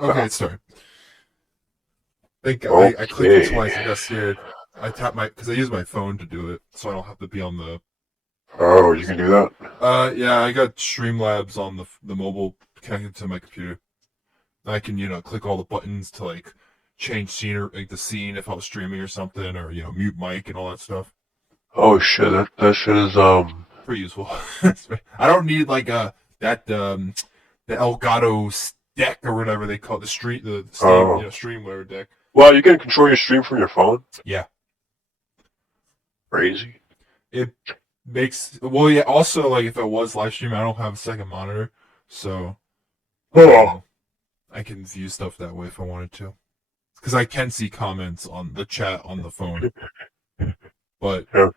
Okay, sorry. I clicked it Okay. twice. I got scared. I tapped because I use my phone to do it, so I don't have to be on the. Oh, you can do that? Yeah, I got Streamlabs on the mobile connected to my computer. I can click all the buttons to like change scene or like the scene if I was streaming or something, or mute mic and all that stuff. Oh shit, that shit is Pretty useful. I don't need like that the Elgato deck or whatever they call it, the street the Steam oh. Streamwear deck. Well, you can control your stream from your phone. Yeah, Crazy. it makes well yeah. Also, like if I was live streaming, I don't have a second monitor, so Oh. um I can view stuff that way if I wanted to. Because I can see comments on the chat on the phone, but Yeah.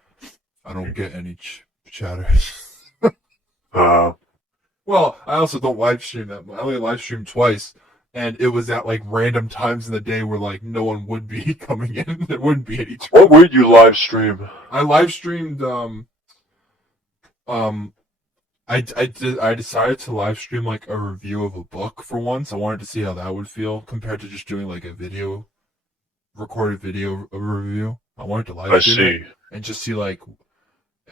I don't get any chatter. Uh. Well, I also don't live stream that much. I only live streamed twice, and it was at like random times in the day where like no one would be coming in. There wouldn't be any What traffic. would you live stream? I live streamed. Um I decided to live stream like a review of a book for once. I wanted to see how that would feel compared to just doing like a recorded video of a review. I wanted to live I stream it see. and just see like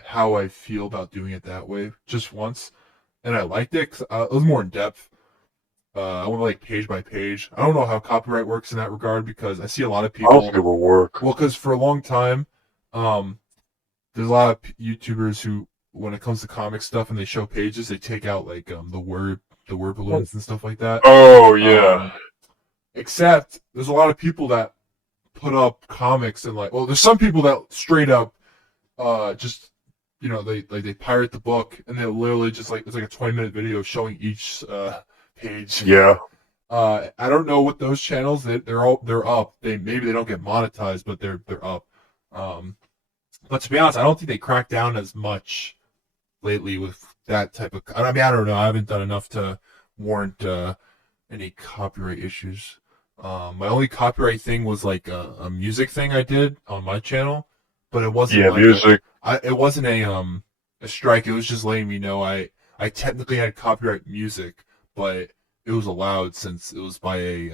how I feel about doing it that way just once. And I liked it 'cause, it was more in depth. I went like page by page. I don't know how copyright works in that regard because I see a lot of I don't think people. it will work. Well, because for a long time, um, there's a lot of YouTubers who, when it comes to comic stuff and they show pages, they take out like the word balloons and stuff like that. Oh yeah. Um, except there's a lot of people that put up comics and like, well, there's some people that straight up just they pirate the book and they literally just like it's like a 20-minute video showing each page. Yeah. I don't know what those channels they're up. Maybe they don't get monetized, but they're up. Um, but to be honest, I don't think they crack down as much lately with that type of. I mean, I don't know. I haven't done enough to warrant any copyright issues. My only copyright thing was like a music thing I did on my channel, but it wasn't Yeah, like music. it wasn't a strike. It was just letting me know I technically had copyright music, but it was allowed since it was by a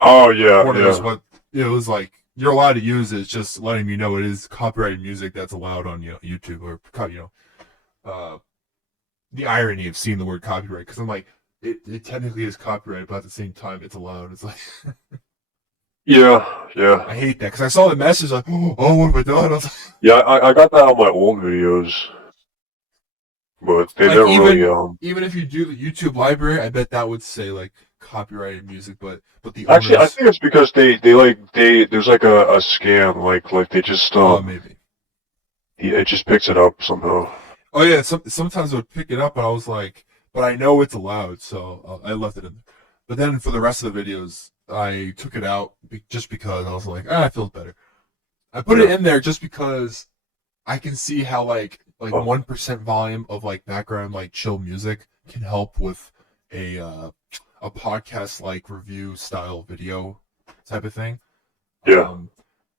Oh yeah, one of those yeah. what it was like you're allowed to use it. It's just letting me know it is copyrighted music that's allowed on YouTube or the irony of seeing the word copyright because I'm like it technically is copyrighted, but at the same time it's allowed. It's like Yeah, yeah. I hate that because I saw the message like oh what have I done? I was Yeah, I got that on my old videos, but they like never really even if you do the YouTube library, I bet that would say like copyrighted music, but the actually I owners think it's because they there's like a scan like they just maybe. it just picks it up somehow. Oh yeah, sometimes I would pick it up, and I was like, but I know it's allowed, so I left it in. But then for the rest of the videos, I took it out just because I was like, I feel better. I put it Yeah. in there just because I can see how like Oh, 1% volume of like background like chill music can help with a podcast like review style video type of thing. yeah.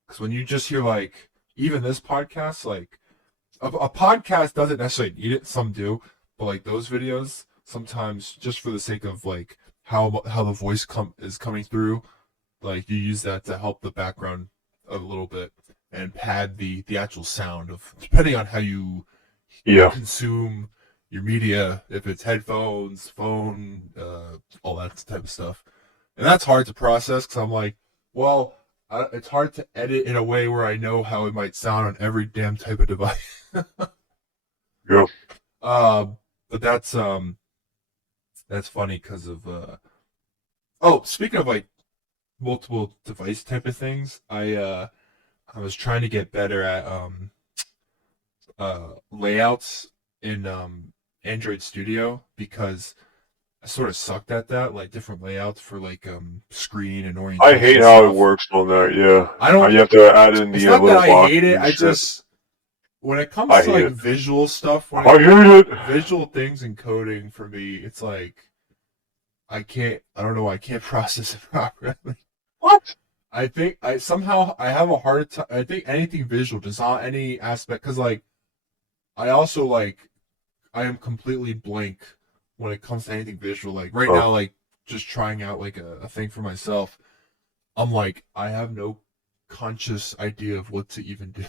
Because when you just hear like even this podcast like a podcast doesn't necessarily need it. Some do, but like those videos, sometimes just for the sake of like how the voice is coming through, like you use that to help the background a little bit and pad the actual sound of depending on how you Yeah. consume your media. If it's headphones, phone, all that type of stuff, and that's hard to process because I'm like, well. It's hard to edit in a way where I know how it might sound on every damn type of device. Yeah. Um, but that's funny because of oh, speaking of like multiple device type of things, I was trying to get better at layouts in Android Studio because I sort of sucked at that, like different layouts for like screen and I hate orientation how it stuff. works on that, yeah. I don't You have to add in it's the not that little I hate boxes it, and I shit. just when it comes I to hate like it. visual stuff, I hate it. visual things and coding for me, it's like I don't know, I can't process it properly. What? I think I somehow I have a hard time. I think anything visual, just not any aspect, because like I also like I am completely blank when it comes to anything visual. Like right Oh, now, like just trying out like a thing for myself, I'm like, I have no conscious idea of what to even do.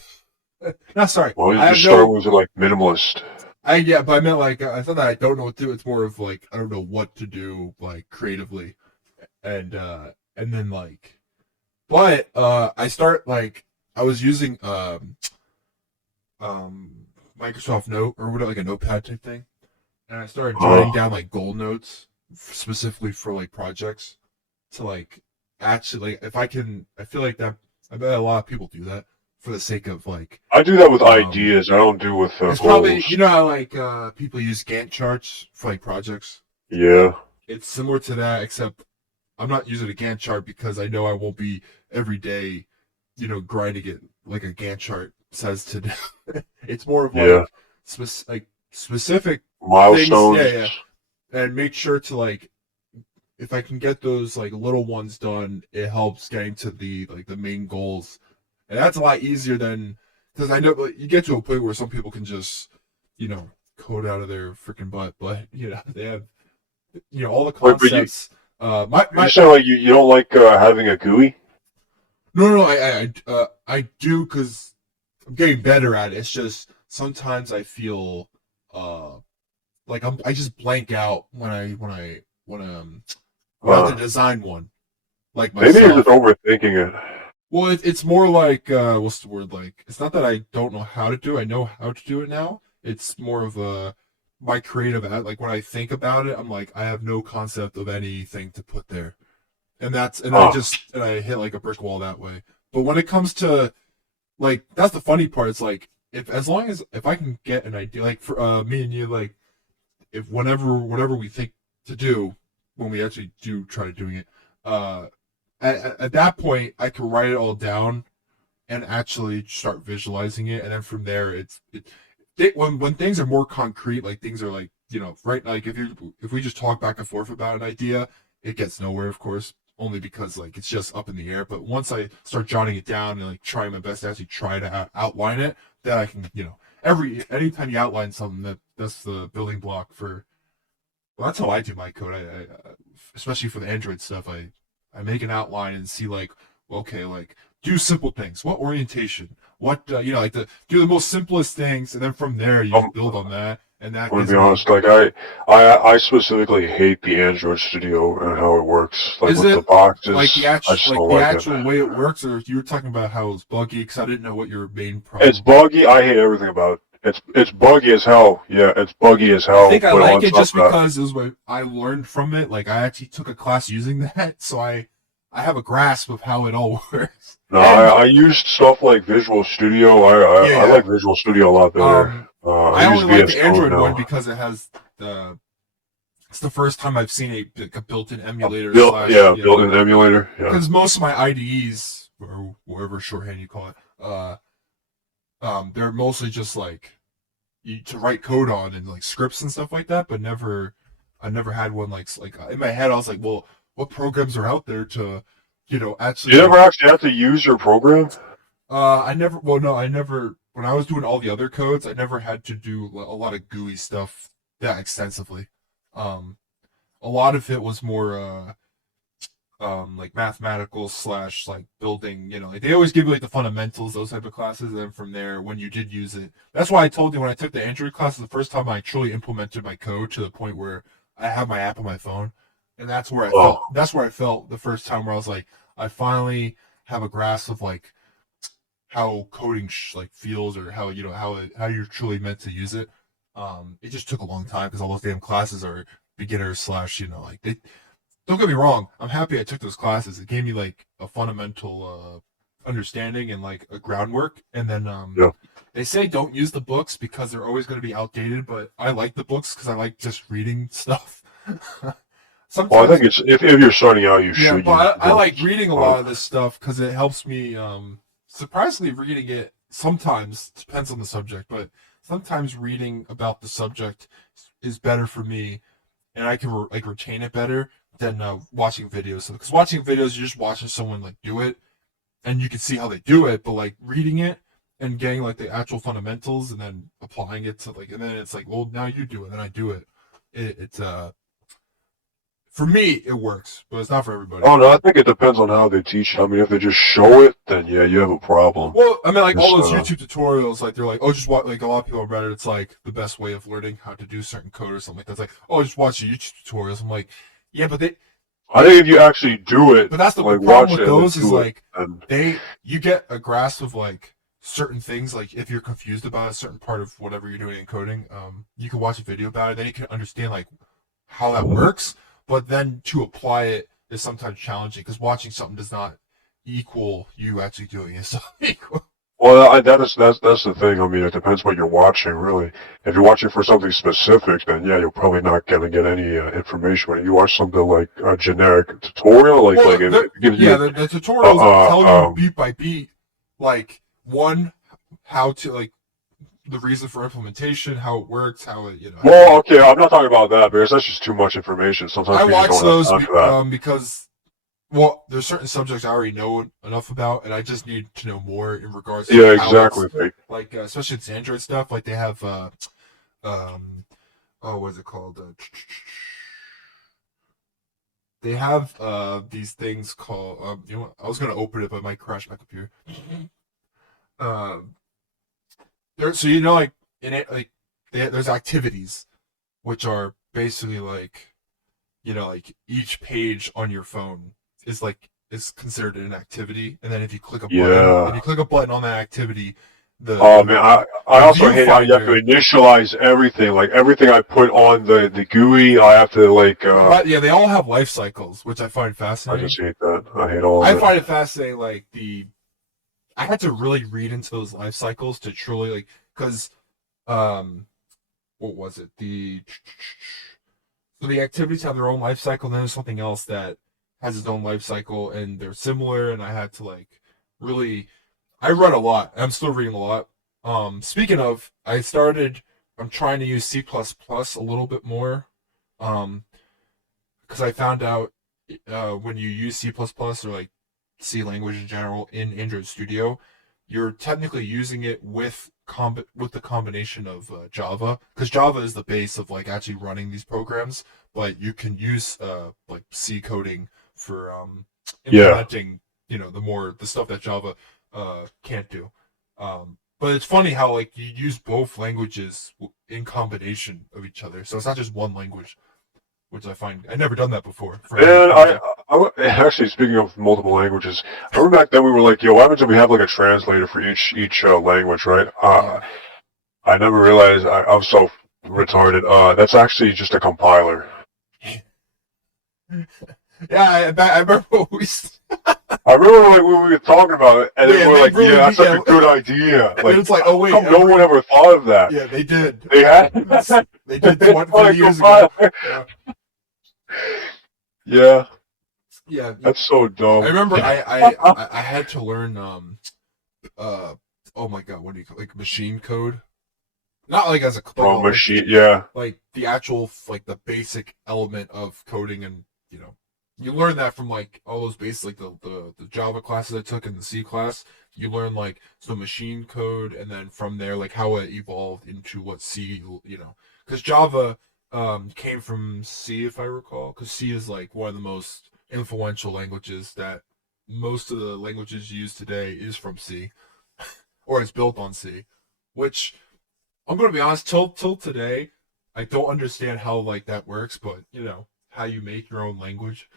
No, sorry, Why don't I you have just start no. with like minimalist? Yeah, but I meant like I thought that I don't know what to do. It's more of like I don't know what to do like creatively, and then like, but I start like I was using um Microsoft Note or whatever, like a notepad type thing, and I started jotting Oh, down like goal notes specifically for like projects to like actually like if I can. I feel like that. I bet a lot of people do that for the sake of like I do that with um. ideas. I don't do with It's probably goals. you know how like people use Gantt charts for like projects. Yeah. It's similar to that, except I'm not using a Gantt chart because I know I won't be every day, grinding it like a Gantt chart says to do. It's more of Yeah. like specific things. Yeah, Milestones. yeah, and make sure to like if I can get those like little ones done, it helps getting to the main goals, and that's a lot easier than because I know like, you get to a point where some people can just code out of their freaking butt, but they have all the Wait, but you concepts. My you my said like you don't like having a GUI? no, I do because I'm getting better at it. It's just sometimes I feel uh like I just blank out when I have to Uh, design one like Maybe you're just myself. overthinking it. Well, it's more like what's the word like? It's not that I don't know how to do it. I know how to do it now. It's more of a my creative like when I think about it, I'm like I have no concept of anything to put there. And I Oh, just and I hit like a brick wall that way. But when it comes to like that's the funny part. It's like if as long as if I can get an idea, like for me and you, like if whatever we think to do when we actually do try to doing it, at that point I can write it all down and actually start visualizing it, and then from there when things are more concrete, like things are like right, like if we just talk back and forth about an idea, it gets nowhere, of course, only because like it's just up in the air. But once I start jotting it down and like trying my best to actually try to outline it, then I can anytime you outline something, that's the building block for. Well, that's how I do my code. I especially for the Android stuff, I make an outline and see like, okay, like do simple things. What orientation? What like do the most simplest things, and then from there you I'm, just build on that, and that I'm gonna gives be me. honest. Like I specifically hate the Android Studio and how it works. Like Is with the it boxes, I just like don't the like it. actual way it works, or you were talking about how it's buggy? Because I didn't know what your main It's problem. buggy. I hate everything about it. It's buggy as hell. Yeah, it's buggy as I think hell. I But like on it top just of that, because it was what I learned from it. Like I actually took a class using that, so I have a grasp of how it all works. no, And I used stuff like Visual Studio. yeah, I yeah. like Visual Studio a lot better. I I use only like VS the Code Android one now. because it has the. It's the first time I've seen a built-in emulator slash Yeah, built-in emulator. Yeah. because most of my IDEs or whatever shorthand you call it, they're mostly just like to write code on and like scripts and stuff like that. But I never had one like in my head. I was like, well, what programs are out there to, actually You never like. actually have to use your program? I never. Well, no, I never. When I was doing all the other codes, I never had to do a lot of GUI stuff that extensively. Um, a lot of it was more like mathematical slash like building. Like they always give you like the fundamentals, those type of classes, and then from there, when you did use it, that's why I told you when I took the Android classes, the first time I truly implemented my code to the point where I have my app on my phone, and that's where I felt. Oh, That's where I felt the first time where I was like, I finally have a grasp of like how coding like feels or how how you're truly meant to use it. It just took a long time because all those damn classes are beginners slash like they don't get me wrong. I'm happy I took those classes. It gave me like a fundamental understanding and like a groundwork. And then yeah. they say don't use the books because they're always going to be outdated. But I like the books because I like just reading stuff. Well, I Sometimes, think if you're starting out, you yeah, should use but the I like books. reading a lot of this stuff because it helps me. Surprisingly, reading it sometimes depends on the subject, but sometimes reading about the subject is better for me and I can like retain it better than watching videos. Because watching videos, you're just watching someone like do it, and you can see how they do it. But like reading it and getting like the actual fundamentals and then applying it to like, and then it's like, well, now you do it, and then I do it. It's For me, it works, but it's not for everybody. Oh no, I think it depends on how they teach. I mean, if they just show it, then yeah, you have a problem. Well, I mean, like all It's, those YouTube tutorials, like they're like, oh, just watch. Like a lot of people on Reddit, it's like the best way of learning how to do certain code or something like that. It's like, oh, just watch the YouTube tutorials. I'm like, yeah, but I think if you actually do it, but that's the like problem watch with it and then those is do it, like and you get a grasp of like certain things. Like if you're confused about a certain part of whatever you're doing in coding, you can watch a video about it. Then you can understand like how that works. But then to apply it is sometimes challenging because watching something does not equal you actually doing it. So equal. well, that's the thing. I mean, it depends what you're watching, really. If you're watching for something specific, then yeah, you're probably not gonna get any information. When you watch something like a generic tutorial, Well, like it gives yeah, you, the tutorials tell you um, beat by beat, like one how to like the reason for implementation, how it works, how it well, okay, I'm not talking about that because that's just too much information. Sometimes I we just watch don't have those time for that. because well, there's certain subjects I already know enough about, and I just need to know more in regards to Yeah, how exactly. it's like, especially with Android stuff. Like they have, um, oh, what is it called? They have these things called you know what? I was gonna open it, but it might crash my computer. Um, there, so like in it, like there's activities, which are basically like like each page on your phone is considered an activity, and then if you click a button, Yeah. on that activity, Oh man, I the also hate how you have to viewfinder. initialize everything. Like everything I put on the GUI, I have to like. But yeah, they all have life cycles, which I find I fascinating. just hate that. I hate all I of it. find it fascinating, like I had to really read into those life cycles to truly like, because um, what was it? So the activities have their own life cycle, and then there's something else that has its own life cycle, and they're similar. And I had to like really, I read a lot. I'm still reading a lot. Speaking of, I'm trying to use C++ a little bit more, um, because I found out when you use C++ or like C language in general in Android Studio, you're technically using it with the combination of Java, because Java is the base of like actually running these programs, but you can use like C coding for Yeah. implementing the stuff that Java can't do. But it's funny how like you use both languages in combination of each other, so it's not just one language, which I find I've never done that before for any And project. actually speaking of multiple languages, I remember back then we were like, yo, what happens if we have like a translator for each language, right? Yeah. I never realized I was so retarded. That's actually just a compiler. Yeah, I remember what I remember like when we were talking about it, and then yeah, we we're they like, really yeah, that's such yeah. a good idea. And Like, it's like, oh wait, how come no one ever thought of that? yeah, they did. They had. They did It's 20 like years ago. compiler. Yeah. Yeah, Yeah, that's so I dumb. remember I had to learn uh oh my god, what do you call like machine code? Not like as a From machine, yeah, like the actual like the basic element of coding, and you learn that from like all those basics like the Java classes I took in the C class. You learn like some machine code, and then from there like how it evolved into what C, because Java came from C if I recall, because C is like one of the most influential languages that most of the languages used today is from C or it's built on C, which I'm gonna be honest, till today, I don't understand how like that works, but how you make your own language.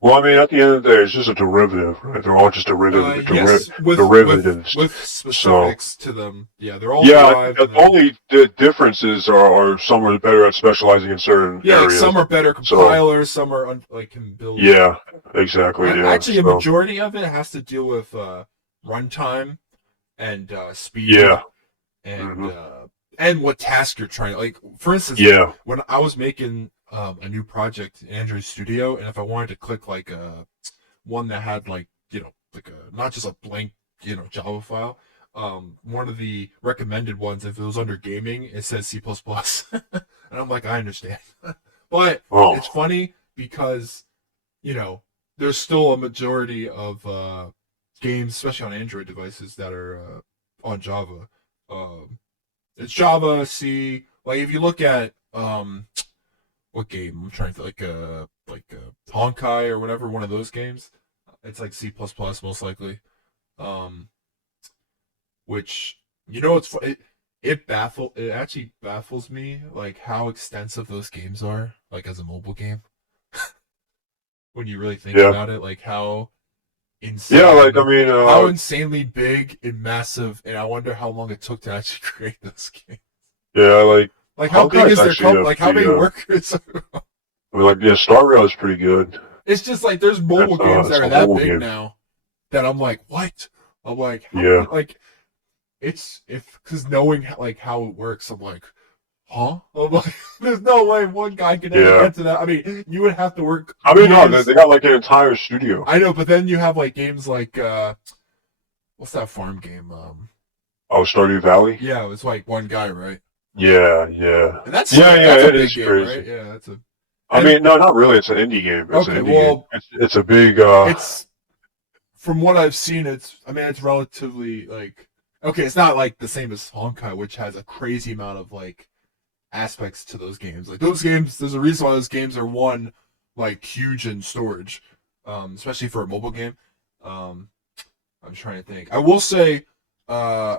Well, I mean, at the end of the day, it's just a derivative, right? They're all just Yes, derivatives. with So, specifics to them. Yeah, they're all yeah, I think derived, that and the then only differences are some are better at specializing in certain yeah, like areas. some are better So, compilers, some are like can build. yeah, exactly, yeah. Actually, a So, majority of it has to deal with runtime and speed yeah, and hmm uh, and what task you're trying. Like for instance, yeah, when I was making a new project in Android Studio, and if I wanted to click like one that had like like a not just a blank Java file, one of the recommended ones if it was under gaming it says C++, and I'm like I understand, but it's oh, funny because there's still a majority of games, especially on Android devices, that are on Java. Um, it's Java, C. Like if you look at what game? I'm trying to like Honkai or whatever, one of those games. It's like C++ most likely. Um, which it actually baffles me like how extensive those games are like as a mobile game when you really think Yeah. about it, like Yeah, like, I insane mean, how insanely big and massive, and I wonder how long it took to actually create those games. yeah, like, Like how big Honkai is is their actually comp? a Like how pretty, many workers? I mean, like, yeah, Star Rail is pretty good. It's just like there's mobile games that It's are a that mobile big game. now that I'm like, what? I'm like, how Yeah. many? Like it's if because knowing like how it works, I'm like, huh? I'm like, there's no way one guy could ever Yeah. get to that. I mean, you would have to work I mean, no, years. they got like an entire studio. I know, but then you have like games like what's that farm game? Oh, Stardew Valley? Yeah, it's like one guy, right? Yeah, yeah. And that's Yeah, yeah, that's a it big is game, right? crazy. Yeah, that's a I and mean, no, not really. It's an indie game. It's an okay, indie game. well, It's a big, it's from what I've seen, it's relatively like okay, it's not like the same as Honkai, which has a crazy amount of like aspects to those games. Like those games, there's a reason why those games are one like huge in storage, especially for a mobile game. Um, I'm trying to think. I will say, uh,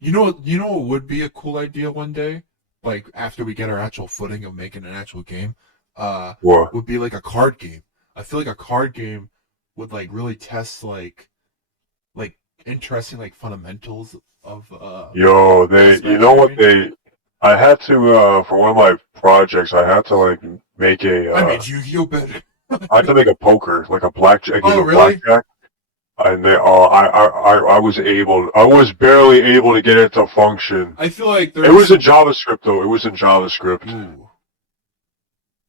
you know what would be a cool idea one day, like after we get our actual footing of making an actual game, what? would be like a card game. I feel like a card game would like really test like interesting like fundamentals of Yo, you know what programming. I had to, for one of my projects, I had to like make I made Yu-Gi-Oh better. I had to make a poker, like a game Oh, of really? blackjack. And I was barely able to get it to function. I feel like It was in JavaScript though. It was in JavaScript. Ooh.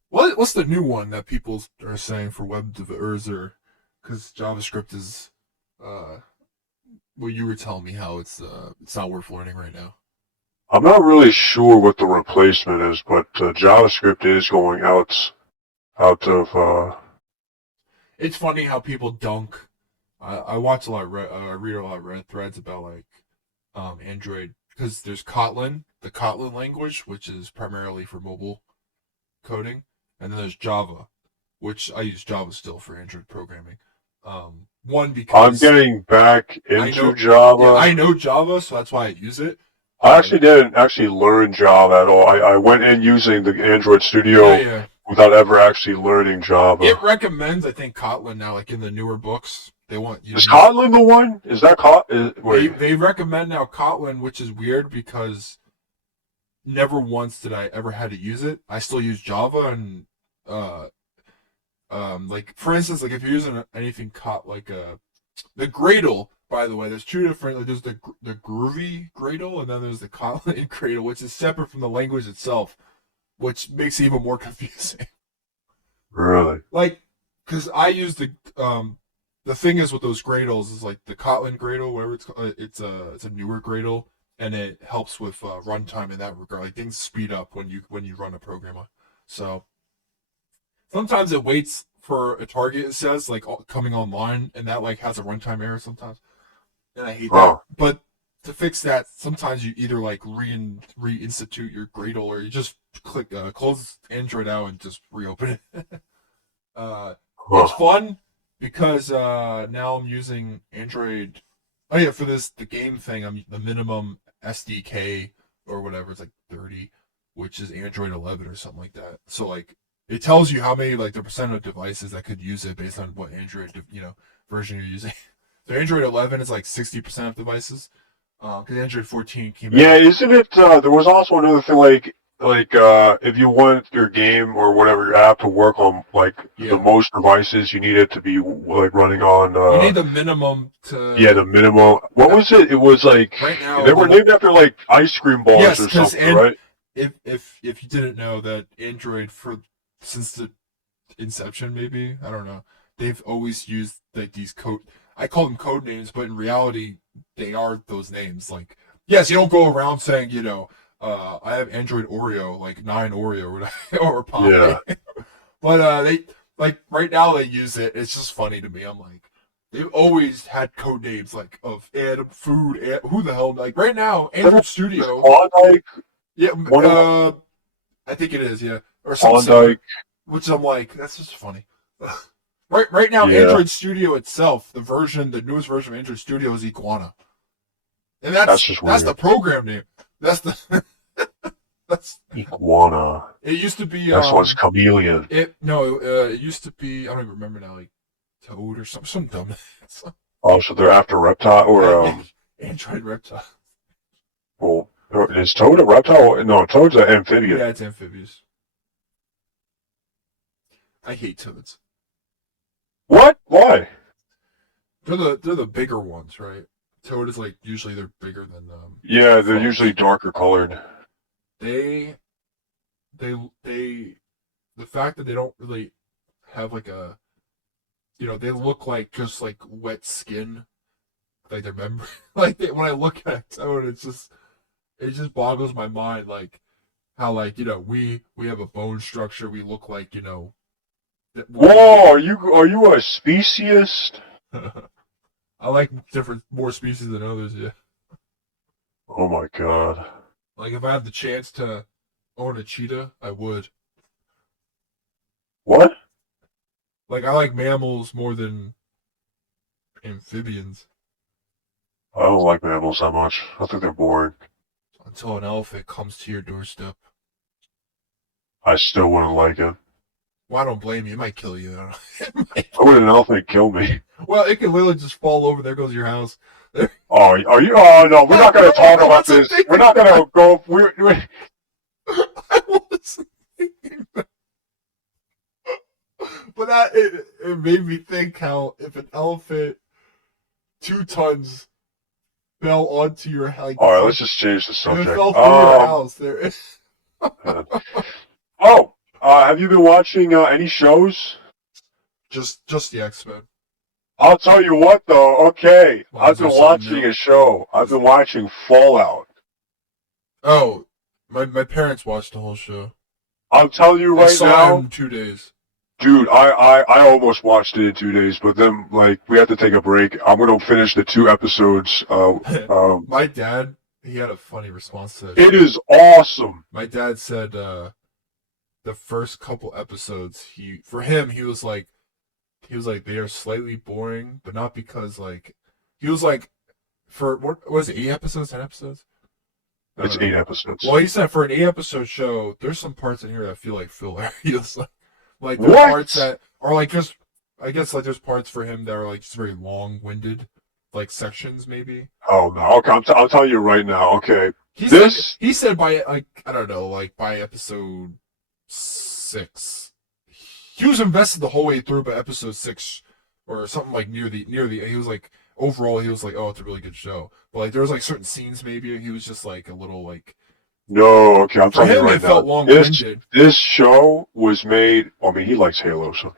What's the new one that people are saying for web developers or because JavaScript is uh well you were telling me how it's not worth learning right now. I'm not really sure what the replacement is, but JavaScript is going out of. It's funny how people dunk. I watch a lot of I read a lot of Reddit threads about like Android because there's Kotlin, the Kotlin language, which is primarily for mobile coding, and then there's Java, which I use Java still for Android programming. One I'm because getting back I into know, yeah, I Java. know Java, so that's why I use it. I actually didn't actually learn Java at all. I went in using the Android Yeah, Studio yeah. without ever actually learning Java. It recommends, I think, Kotlin now, like in the newer books. They want you to Is use. Kotlin the one? Is that wait? They recommend now Kotlin, which is weird because never once did I ever had to use it. I still use Java and uh like for instance, like if you're using anything like the Gradle. By the way, there's two different. Like, there's the Groovy Gradle, and then there's the Kotlin Gradle, which is separate from the language itself, which makes it even more confusing. Really? Like, because I use the thing is with those Gradles is like the Kotlin Gradle, whatever it's called, it's a newer Gradle, and it helps with runtime in that regard. Like things speed up when you run a program. So sometimes it waits for a target. It says like coming online, and that like has a runtime error sometimes, and I hate that. Oh, But to fix that, sometimes you either like reinstitute your Gradle, or you just click close Android out and just reopen it. It's huh. fun because now I'm using Android. Oh yeah, for the game thing, I'm the minimum SDK or whatever. It's like 30, which is Android 11 or something like that. So like it tells you how many like the percent of devices that could use it based on what Android version you're using. So Android 11 is like 60% of devices. Because Android 14 came Yeah, out. isn't it? There was also another thing like if you want your game or whatever your app to work on like the Yeah, most devices, you need it to be like running on. you need the minimum Yeah, to the minimum. What was it? It was like right now. they were named after like ice cream bars Yes, or because something, right? if you didn't know that Android for since the inception, maybe I don't know, they've always used like these code. I call them code names, but in reality, they are those names. Like, yes, you don't go around saying, I have Android Oreo, like 9 Oreo or whatever, or Pie. Yeah. But they like right now they use it. It's just funny to me. I'm like, they've always had code names like of food, who the hell? Like right now, Android It's Studio. called like Yeah, one of I think it is. Yeah, or something similar, Klondike. which I'm like, that's just funny. Right now, Yeah, Android Studio itself, the newest version of Android Studio is Iguana, and that's just that's the weird. program name. That's the that's Iguana. it used to be Next one's chameleon. it used to be, I don't even remember now, like Toad or some dumb Oh, so they're after reptile or Android Reptile. well, is Toad a reptile? No, Toad's an amphibian. Yeah, it's amphibious. I hate toads. What? Why? They're the bigger ones, right? Toad is like usually they're bigger than Yeah, they're frogs. usually darker colored. They the fact that they don't really have like a, they look like just like wet skin, like their member. When I look at a toad, it just boggles my mind, like how, like, we have a bone structure, we look like, Whoa, are you a speciesist? I like more species than others, yeah. Oh my god. Like if I had the chance to own a cheetah, I would. What? Like I like mammals more than amphibians. I don't like mammals that much. I think they're boring. Until an elephant comes to your doorstep. I still wouldn't like it. Well, I don't blame you. It might kill you. Why would an elephant kill me? Well, it could literally just fall over. There goes your house. Oh, are you? Oh no, we're not gonna talk about this. We're not gonna go. I was thinking that. But it made me think how if an elephant 2 tons fell onto your house. All right, let's just change the If subject. it fell through your house. There. Have you been watching any shows? Just the X-Men. I'll tell you what, though. Okay, Well, I've is there been something watching new? a show. I've been watching Fallout. Oh, my parents watched the whole show. I'm telling you They right saw it now, in 2 days. dude. I almost watched it in 2 days, but then like we had to take a break. I'm gonna finish the 2 episodes. My dad, he had a funny response to that. It show. is awesome. My dad said the first couple episodes, for him he was like they are slightly boring, but not because like he was like, for what was it, 8 episodes, 10 episodes? I It's don't know. 8 episodes. Well, he said for an 8 episode show, there's some parts in here that feel like filler. He was like there's What? parts that are like just, I guess like there's parts for him that are like just very long winded, like sections maybe. Oh no. Okay, I'll tell you right now. Okay, He said by like, I don't know, like by episode 6, he was invested the whole way through, but episode 6 or something like near the he was like, overall he was like, oh, it's a really good show, but like there was like certain scenes maybe he was just like a little like, No. Okay, I'm for telling you him right it felt now. long winded. This show was made. I mean, he likes Halo, so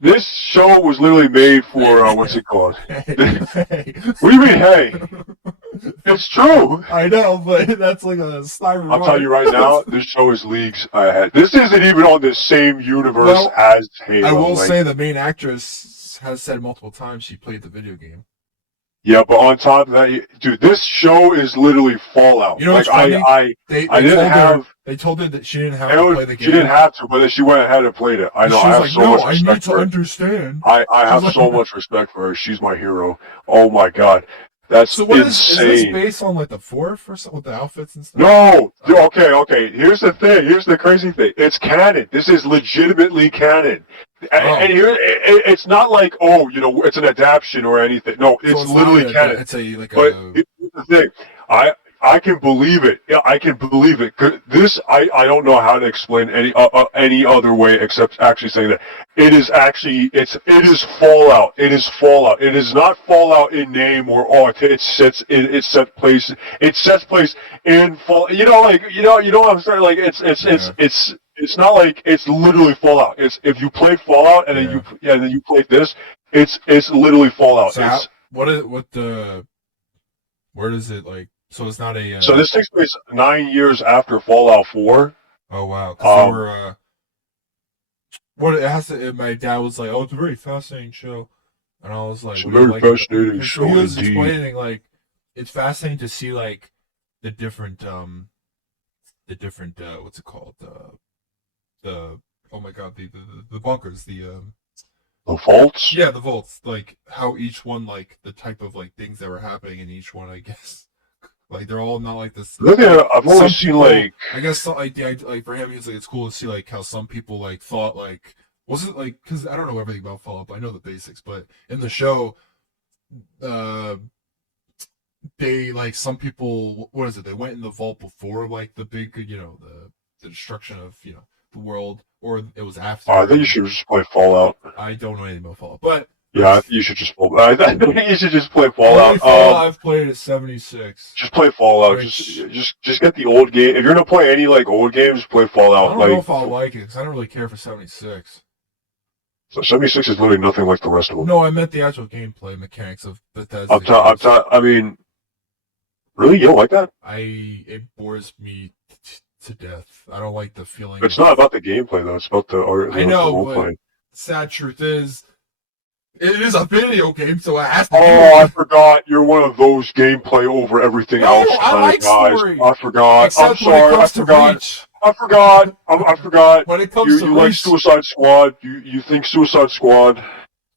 this show was literally made for what's it called? Hey. What do you mean, hey? It's true. I know, but that's like a sniper. I'll tell you right now, this show is leagues ahead. This isn't even on the same universe Well, as Halo. I will like, say the main actress has said multiple times she played the video game. yeah, but on top of that, dude, this show is literally Fallout. You know like what's funny? I didn't have. They told her that she didn't have to play the game. She didn't have to, but then she went ahead and played it. I know. She I was have like, so no, much I respect need to for her. understand. I have like, so much respect for her. She's my hero. Oh my god, that's so what is insane. this based on like the fourth or something with the outfits and stuff? No, okay. Here's the thing. Here's the crazy thing. It's canon. This is legitimately canon. And here, it's not like, oh, it's an adaptation or anything. No, So it's literally canon. It's like But a. here's the thing. I can believe it. Yeah, I can believe it. 'Cause this, I don't know how to explain any other way except actually saying that it is actually it is Fallout. It is Fallout. It is not Fallout in name or art. It sets place in Fall. You know what I'm saying? Like it's not like it's literally Fallout. It's if you play Fallout and then you play this, it's literally Fallout. So where does it like? So it's not a. So this takes place 9 years after Fallout 4. Oh wow! Because they were. What it has to. My dad was like, "Oh, it's a very fascinating show," and I was like, It's a "What do you very like fascinating it?" show He was indeed. explaining like it's fascinating to see like the different what's it called, oh my god, the bunkers, The vaults. yeah, the vaults, like how each one, like the type of like things that were happening in each one, I guess. Like they're all not like this. Look Like, at I've some always seen people, like I guess, like like for him, he's like it's cool to see like how some people like thought like was it like because I don't know everything about Fallout, but I know the basics. But in the show, uh, they like some people, what is it? They went in the vault before like the big, the destruction of the world, or it was after. I think you should just play Fallout. I don't know anything about Fallout, but Yeah, I think you should just I think you should just play the only Fallout. Fallout I've played is 76. Just play Fallout. Which- Just get the old game. If you're gonna play any like old games, play I Fallout. don't know if I'll like it because I don't really care for 76. So 76 is literally nothing like the rest of them. No, I meant the actual gameplay mechanics of Bethesda. I mean, really, you don't like that? It bores me to death. I don't like the feeling. It's not about the gameplay though. It's about the art. I know, role but playing. sad truth is, it is a video game, so it has to. Oh, I forgot. You're one of those gameplay over everything else I kind like of guys. story. I forgot. Except I'm sorry. I forgot. Reach. I forgot. I forgot. When it comes to You like Reach, Suicide Squad. You think Suicide Squad.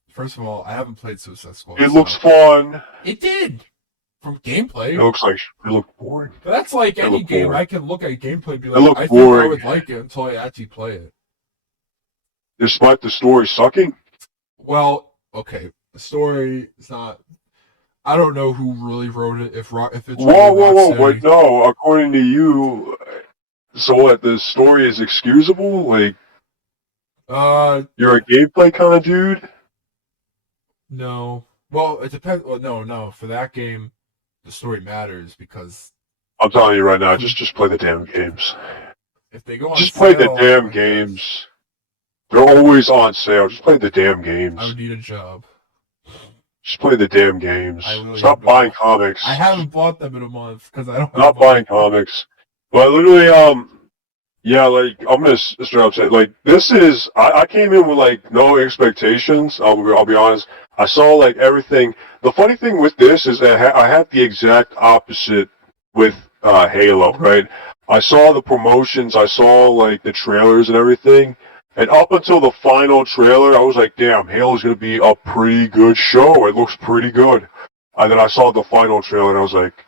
first of all, I haven't played Suicide Squad. It looks fun. It did. From gameplay. It looks like it looked boring. But that's like It any looked game. boring. I can look at gameplay and be It like, looked I think I boring. would like it until I actually play it. Despite the story sucking. Well, okay, the story is not. I don't know who really wrote it. If it's Whoa, really whoa, whoa! Rocksteady. Wait, no. According to you, so what? The story is excusable? Like you're a gameplay kind of dude? No. Well, it depends. Well, no. For that game, the story matters because I'm telling you right now, just play the damn games. if they go on Just play the sale, damn I guess games. They're always on sale. Just play the damn games. I would need a job. Just play the damn games. I really Stop don't. buying comics. I haven't bought them in a month because I don't. have Not money. buying comics. But literally, yeah, like I'm gonna straight up say, like this is. I came in with like no expectations. I'll be honest. I saw like everything. The funny thing with this is that I had the exact opposite with Halo, right? I saw the promotions. I saw like the trailers and everything. And up until the final trailer, I was like, damn, Halo's going to be a pretty good show. It looks pretty good. And then I saw the final trailer, and I was like,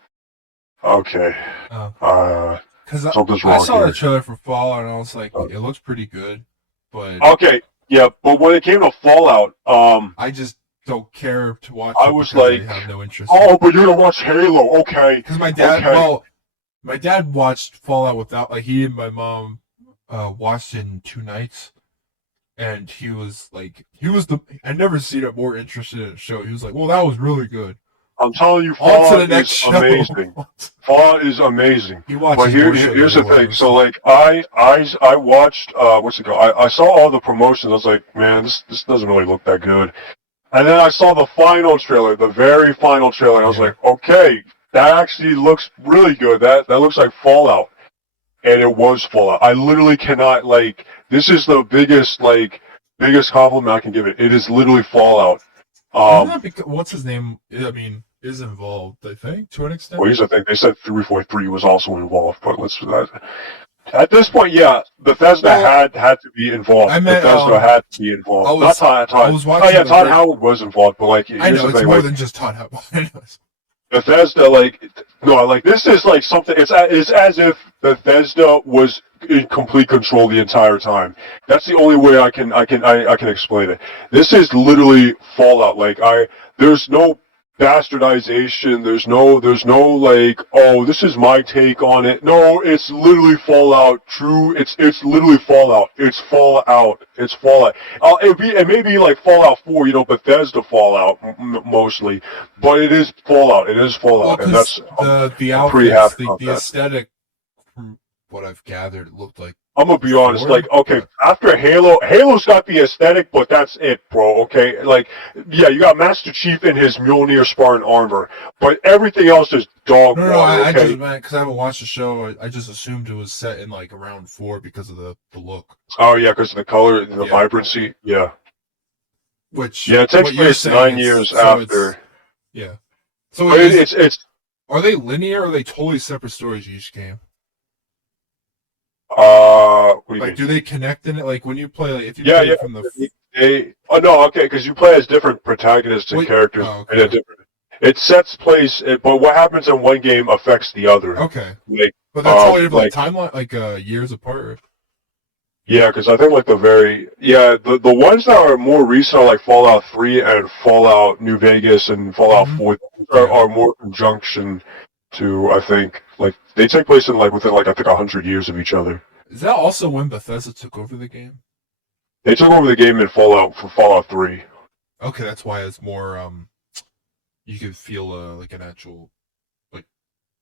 okay, Because something's I wrong saw here. the trailer for Fallout and I was like, it looks pretty good, but Okay, yeah, but when it came to Fallout, I just don't care to watch. I it was because like, I have no interest. oh, but you're going to watch Halo, okay. Because my dad, okay. well, my dad watched Fallout without, like, he and my mom watched it in 2 nights. And he was I'd never seen it more interested in a show. He was like, well, that was really good. I'm telling you, On to the Fallout next is show. amazing. Fallout is amazing. He watches But more shows here's the than I thing. watch. So like I watched what's it called? I saw all the promotions. I was like, man, this doesn't really look that good. And then I saw the final trailer, the very final trailer, and I was Yeah. like, okay, that actually looks really good. That looks like Fallout. And it was Fallout. I literally cannot like this is the biggest compliment I can give it. It is literally Fallout. Isn't that because, what's his name? I mean, is involved, I think, to an extent. Well, here's the thing. They said 343 was also involved, but let's do that. At this point, yeah, Bethesda had to be involved. I meant, Bethesda had to be involved. Not Todd. I was watching Oh yeah, the Todd break- Howard was involved, but like, I here's know the it's thing, more like, than just Todd Howard. Bethesda, like, no, like this is like something. It's as if Bethesda was in complete control the entire time. That's the only way I can explain it. This is literally Fallout. Like there's no bastardization. There's no like, oh, this is my take on it. No, it's literally Fallout. True, it's literally Fallout. It's Fallout. It's Fallout. It may be like Fallout 4, Bethesda Fallout mostly, but it is Fallout. It is Fallout, and that's the I'm pretty outfits, happy about the that. aesthetic, from what I've gathered, it looked like. I'm gonna be honest, Four? like, okay, after Halo's got the aesthetic, but that's it, bro, okay? Like, yeah, you got Master Chief in his Mjolnir Spartan armor, but everything else is dog No, water, I okay? just meant because I haven't watched the show. I just assumed it was set in like around 4 because of the look. Oh, yeah, because of the color, the Yeah. vibrancy, yeah. Which Yeah, it takes what you're place saying 9 is- years so after. Yeah. So But it's, are they linear or are they totally separate stories each game? What do you Like, mean? do they connect in it? Like when you play, like, if you Yeah, play yeah. from the Oh no, okay, because you play as different protagonists and wait, characters oh, in a okay, different. It sets place, but what happens in one game affects the other. okay, Like, but they're totally different, like like timeline, like years apart. yeah, because I think like the ones that are more recent are like Fallout 3 and Fallout New Vegas and Fallout Mm-hmm. 4 Yeah. are more conjunction to I think like they take place in like within like I think 100 years of each other. Is that also when Bethesda took over the game? They took over the game in Fallout for Fallout 3. Okay, that's why it's more you can feel like an actual like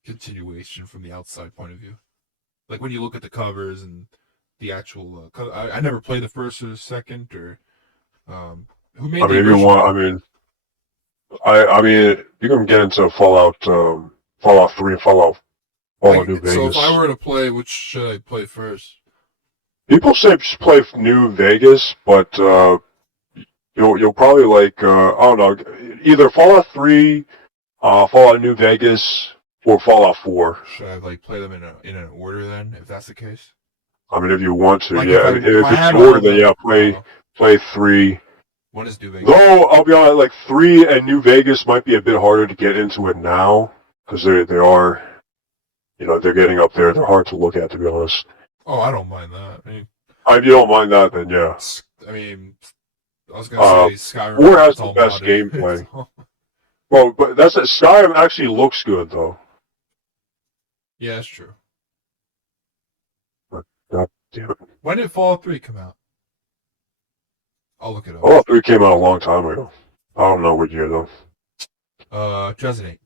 continuation from the outside point of view. Like when you look at the covers and the actual. I never played the first or the second or who I made the mean, if you original. want, I mean, you can get into Fallout 3 and Fallout Like New so, if I Vegas. were to play, which should I play first? People say just play New Vegas, but you'll probably like I don't know, either Fallout 3, Fallout New Vegas, or Fallout 4. Should I like play them in an order then, if that's the case? I mean, if you want to, Like yeah. I mean, if if I it's had in all order, of then them, yeah, play 3. one is New Vegas. Though I'll be honest, like 3 and New Vegas might be a bit harder to get into it now because they are, they're getting up there. They're hard to look at, to be honest. Oh, I don't mind that. I mean, If you don't mind that, then yeah. I mean, I was gonna Uh, say Skyrim. 4 has It's the all best modded. gameplay. Well, but that's it. Skyrim actually looks good though. Yeah, that's true. But God damn it. When did Fallout 3 come out? I'll look it up. Fallout 3 came out a long time ago. I don't know what year though. 2008.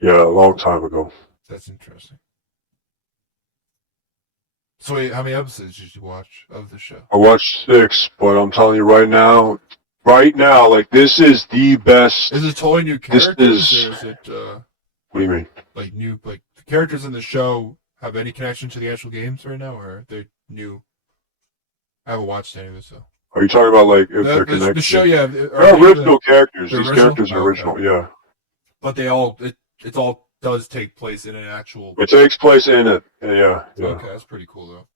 Yeah, a long time ago. That's interesting. So wait, how many episodes did you watch of the show? I watched 6, but I'm telling you right now, like this is the best. Is it totally new This characters, is. or is it What do you mean? like new? Like the characters in the show have any connection to the actual games right now, or are they new? I haven't watched any of this though. Are you talking about like if they're The connected? show, yeah, They're original characters. they're These original? characters are Oh, okay. original. Yeah. But they all it all does take place in an actual. It takes place in it. Yeah. Yeah. Okay, that's pretty cool though.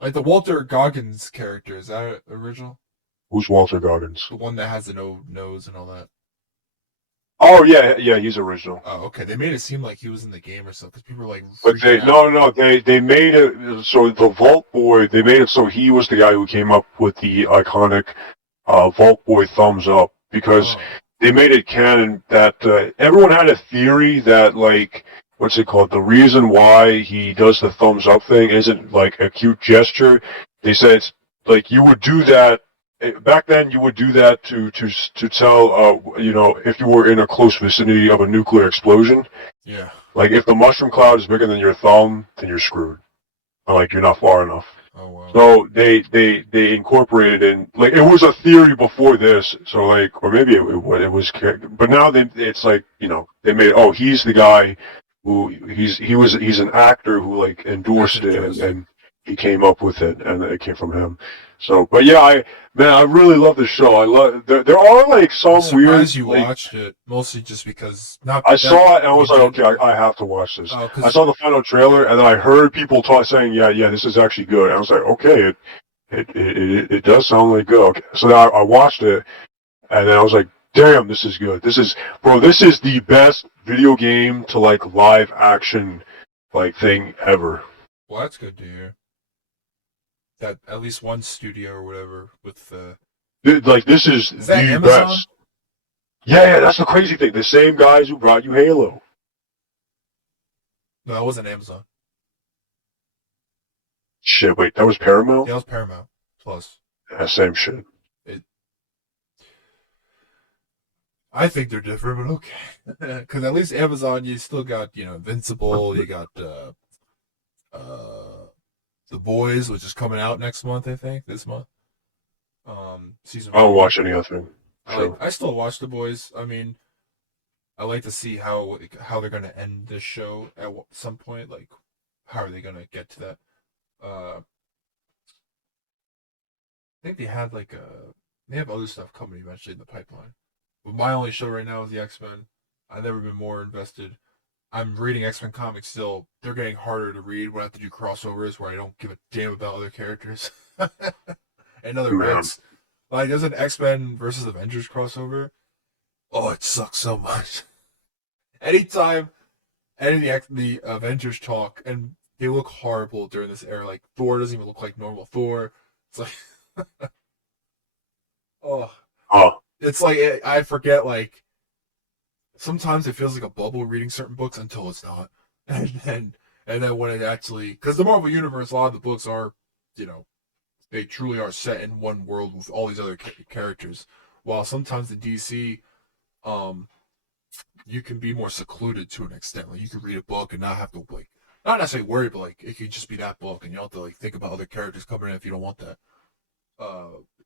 Like the Walter Goggins character, is that original? Who's Walter Goggins? The one that has the no nose and all that. Oh yeah, he's original. Oh, okay. They made it seem like he was in the game or something because people were like. But they made it so the Vault Boy. They made it so he was the guy who came up with the iconic Vault Boy thumbs up because they made it canon that everyone had a theory that like what's it called? The reason why he does the thumbs up thing isn't like a cute gesture. They said it's like you would do that. Back then, you would do that to tell, if you were in a close vicinity of a nuclear explosion. Yeah. Like, if the mushroom cloud is bigger than your thumb, then you're screwed. Or, like, you're not far enough. Oh wow. So they incorporated in like it was a theory before this. So like, or maybe it was, but now it's like they made he's the guy who he's an actor who like endorsed it and he came up with it and it came from him. So, but yeah, I really love the show. I love there are like some I'm surprised weird. you like, watched it mostly just because I saw it and I was like, okay, I have to watch this. I saw the final trailer and then I heard people saying, yeah, this is actually good. And I was like, okay, it does sound like good. Okay. So then I watched it and then I was like, damn, this is good. This is the best video game to like live action like thing ever. Well, that's good to hear. That at least one studio or whatever with like this is that the Amazon? best. Yeah, that's the crazy thing. The same guys who brought you Halo. No, that wasn't Amazon. Shit, wait, that was Paramount? Yeah, that was Paramount Plus. Yeah, same shit. I think they're different, but okay. Because at least Amazon, you still got Invincible. You got The Boys, which is coming out next month. I think this month. Season. I don't watch any other thing. I still watch The Boys. I mean, I like to see how they're gonna end this show at some point. Like, how are they gonna get to that? I think they had they have other stuff coming eventually in the pipeline. But my only show right now is the X-Men. I've never been more invested. I'm reading X-Men comics still. They're getting harder to read when I have to do crossovers where I don't give a damn about other characters and other Man. books. Like there's an X-Men versus Avengers crossover. Oh, it sucks so much. Anytime any of the Avengers talk, and they look horrible during this era. Like Thor doesn't even look like normal Thor. It's like, oh, Oh, it's like I forget. Like sometimes it feels like a bubble reading certain books until it's not, and then when it actually, because the Marvel universe, a lot of the books are, you know, they truly are set in one world with all these other characters. While sometimes the DC, um, you can be more secluded to an extent. Like you can read a book and not have to like not necessarily worry, but like it could just be that book, and you don't have to like think about other characters coming in if you don't want that.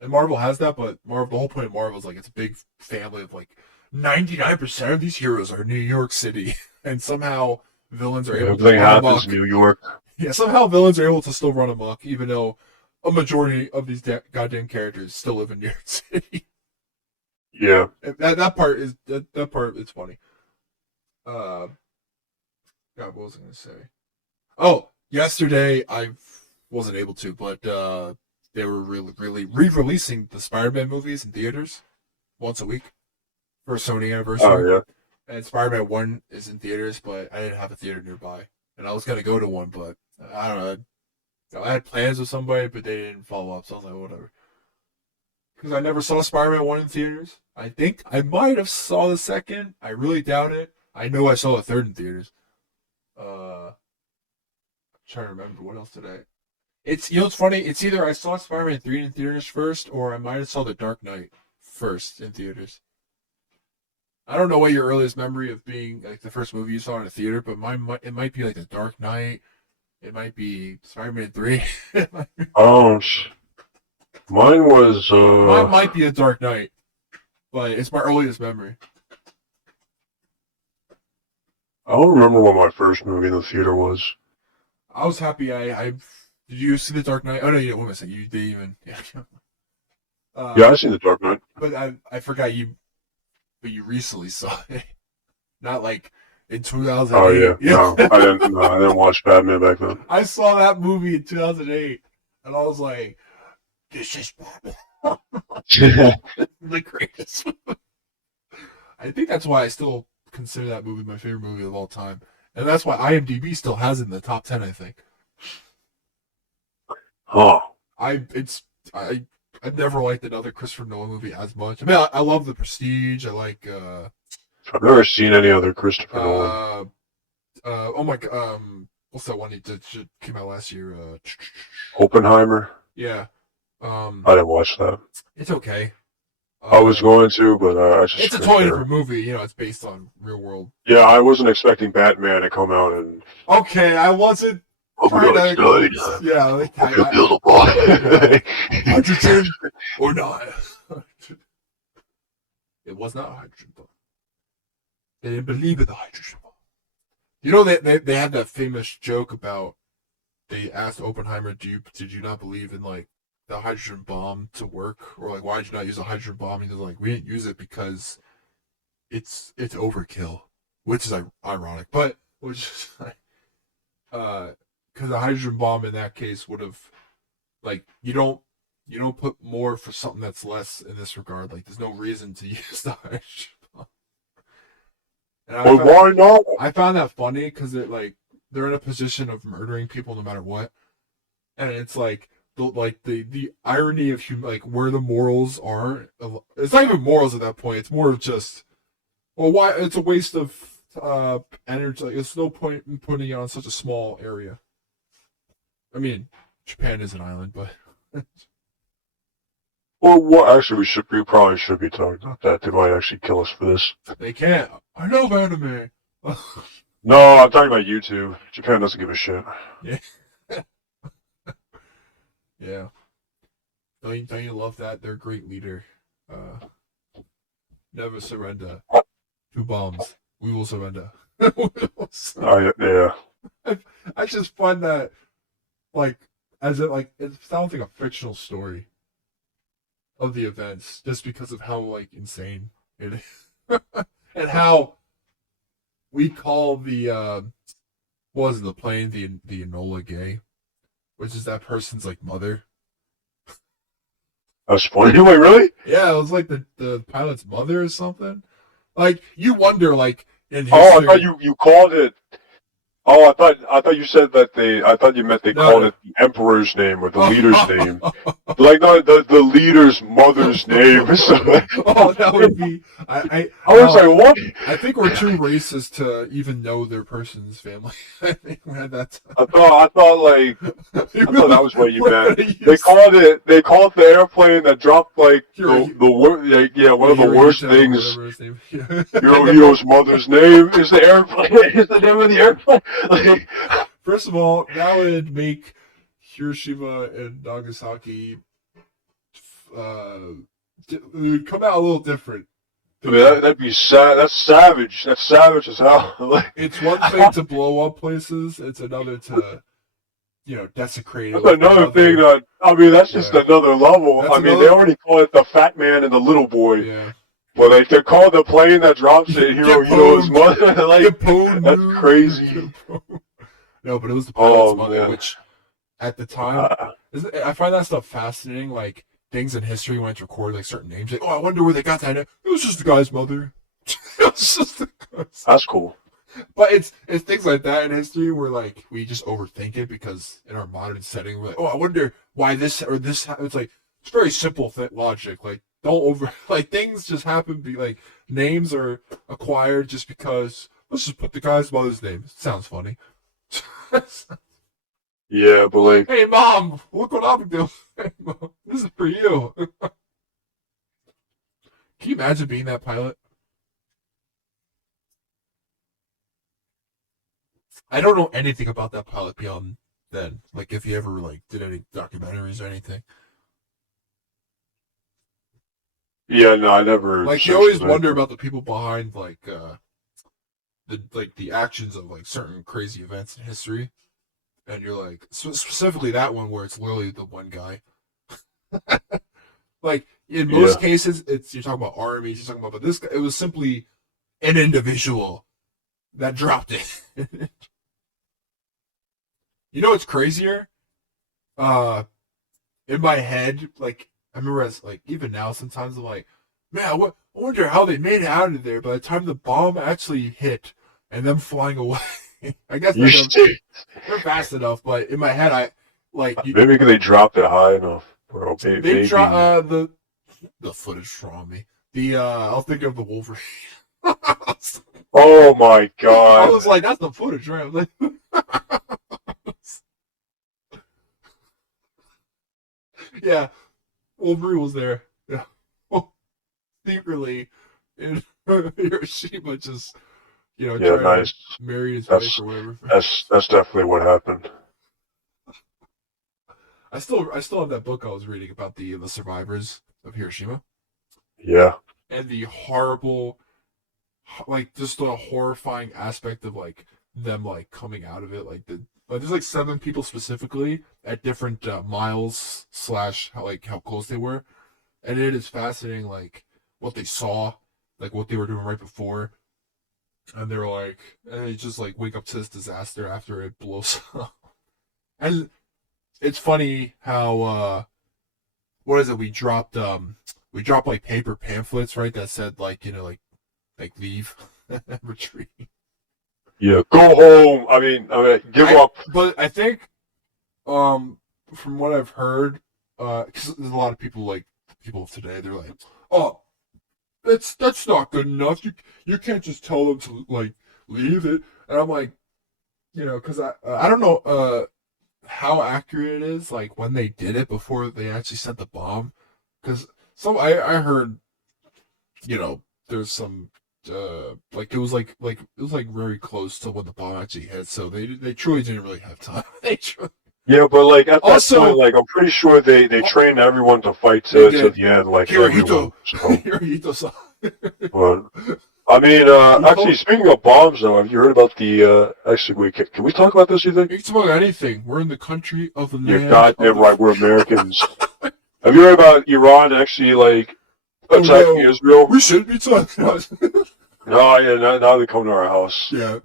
And Marvel has that, but Marvel, the whole point of Marvel is like it's a big family of like 99% of these heroes are New York City, and somehow villains are able to everything run happens amok. in New York. Yeah, somehow villains are able to still run amok, even though a majority of these goddamn characters still live in New York City. Yeah. That part is that part is funny. Uh, God, what was I gonna say? Oh, yesterday I wasn't able to, but they were really re-releasing the Spider-Man movies in theaters once a week for a Sony Oh anniversary. yeah. And Spider-Man 1 is in theaters, but I didn't have a theater nearby. And I was gonna go to one, but I don't know. I had plans with somebody, but they didn't follow up, so I was like, whatever. Because I never saw Spider-Man 1 in theaters. I think I might have saw the second. I really doubt it. I know I saw the third in theaters. I'm trying to remember what else did I. It's it's funny. It's either I saw Spider-Man 3 in theaters first, or I might have saw The Dark Knight first in theaters. I don't know what your earliest memory of being like the first movie you saw in a theater, but it might be like The Dark Knight. It might be Spider-Man 3. Um, mine was Mine might be The Dark Knight, but it's my earliest memory. I don't remember what my first movie in the theater was. I was happy. I did you see The Dark Knight? Oh no, you didn't. What am I saying? You didn't even. Yeah. Yeah, I seen The Dark Knight. But I forgot you. But you recently saw it, not like in 2008. Oh yeah. Yeah. No, I didn't. No, I didn't watch Batman back then. I saw that movie in 2008, and I was like, "This is Batman, the greatest." I think that's why I still consider that movie my favorite movie of all time, and that's why IMDb still has it in the top 10. I think. Huh. I it's I I've never liked another Christopher Nolan movie as much. I mean, I love The Prestige. I like I've never seen any other Christopher Nolan. oh my god, what's that one he did came out last year? Oppenheimer. Yeah, I didn't watch that. it's okay. I was going to, but I just It's a didn't totally care. different movie. You know, it's based on real world. Yeah, I wasn't expecting Batman to come out and. Okay, I wasn't I'm trying really to. excited. Yeah, like I can feel the body. hydrogen or not. It was not a hydrogen bomb. They didn't believe in the hydrogen bomb. You know, they had that famous joke about they asked Oppenheimer, did you not believe in like the hydrogen bomb to work, or like why did you not use a hydrogen bomb? And he's like, we didn't use it because it's overkill, which is ironic, but which because the hydrogen bomb in that case would have like you don't put more for something that's less in this regard. Like there's no reason to use the hydrogen bomb. And But why not? I found that funny because it like they're in a position of murdering people no matter what, and it's like the irony of like where the morals are. It's not even morals at that point. It's more of just well, why it's a waste of energy. Like, there's no point in putting it on such a small area. I mean, Japan is an island, but Well, what? Actually, we probably should be talking about that. They might actually kill us for this. they can't. I know anime. No, I'm talking about YouTube. Japan doesn't give a shit. Yeah. Yeah. Don't you love that? They're a great leader. Never surrender. 2 bombs. We will surrender. Yeah. I just find that like as it like it sounds like a fictional story of the events just because of how like insane it is. And how we call the what was it, the plane the Enola Gay, which is that person's like mother. That's funny. Wait, really? Yeah, it was like the pilot's mother or something. Like you wonder, like in Oh, I history. thought you called it. Oh, I thought you said that they. I thought you meant they No, called no. it the emperor's name or the leader's name. Like no, the leader's mother's name. So, Oh, that would be. I I was no, like, what? I think we're too racist to even know their person's family. I think we're at that time. I thought like I thought that was what you meant. They called it the airplane that dropped like one of the worst things. Hirohito's mother's name is the airplane. Is the name of the airplane. Like, First of all, that would make Hiroshima and Nagasaki it would come out a little different. I mean, that'd be sad. That's savage. That's savage as hell. Like, It's one thing to blow up places; it's another to, desecrate it. that's another thing that I mean. That's just another level. That's I mean, they already call it the fat man and the little boy. Yeah. Well, they call the plane that drops it Hirohito's mother. Like, that's crazy. No, but it was the pilot's mother, man. which at the time, I find that stuff fascinating. Like things in history when it's recorded, like certain names. Like, I wonder where they got that name. It was just the guy's mother. It was just the guy's. That's cool. But it's things like that in history where like we just overthink it because in our modern setting we're like, I wonder why this or this. It's like it's very simple logic. Like don't over like things just happen. Be like names are acquired just because. Let's just put the guy's mother's name. It sounds funny. Yeah, but like, hey mom, look what I'm doing. Hey, Mom, this is for you. Can you imagine being that pilot? I don't know anything about that pilot beyond then. Like if you ever like did any documentaries or anything. yeah, no, I never. Like you always wonder about the people behind like the actions of like certain crazy events in history. And you're like, specifically that one where it's literally the one guy. Like in most cases, you're talking about armies, you're talking about, but this guy, it was simply an individual that dropped it. You know what's crazier? In my head, like I remember as like even now, sometimes I'm like, man, I wonder how they made it out of there by the time the bomb actually hit and them flying away. I guess they're fast enough, but in my head, I like maybe because they dropped it high enough. Bro, they dropped the footage from me. I was thinking of the Wolverine. Oh my god! I was like, that's the footage, right? I was like, yeah, Wolverine was there. Yeah, secretly in Hiroshima, just. Nice. Married his wife or whatever. That's definitely what happened. I still have that book I was reading about the survivors of Hiroshima. Yeah. And the horrible, like just the horrifying aspect of like them like coming out of it. Like there's like 7 people specifically at different miles / how close they were, and it is fascinating like what they saw, like what they were doing right before. And they're like, and they just like wake up to this disaster after it blows up. And it's funny how what is it? We dropped like paper pamphlets, right? That said like like leave, retreat. Yeah, go home. I mean, give up. But I think from what I've heard, because there's a lot of people of today, they're like, oh. That's not good enough. You can't just tell them to like leave it. And I'm like, because I don't know how accurate it is. Like when they did it before they actually sent the bomb, because I heard, there's some like it was like very close to when the bomb actually hit. So they truly didn't really have time. Yeah, but like at that point, like I'm pretty sure they trained everyone to fight to the end, like everyone. So. But I mean, actually, speaking of bombs, though, have you heard about the? Actually, can we talk about this? You think? You can talk about anything. We're in the country of the land. You're goddamn right. We're Americans. Have you heard about Iran actually like attacking Israel? We should be talking about. Oh yeah, now they come to our house. Yeah,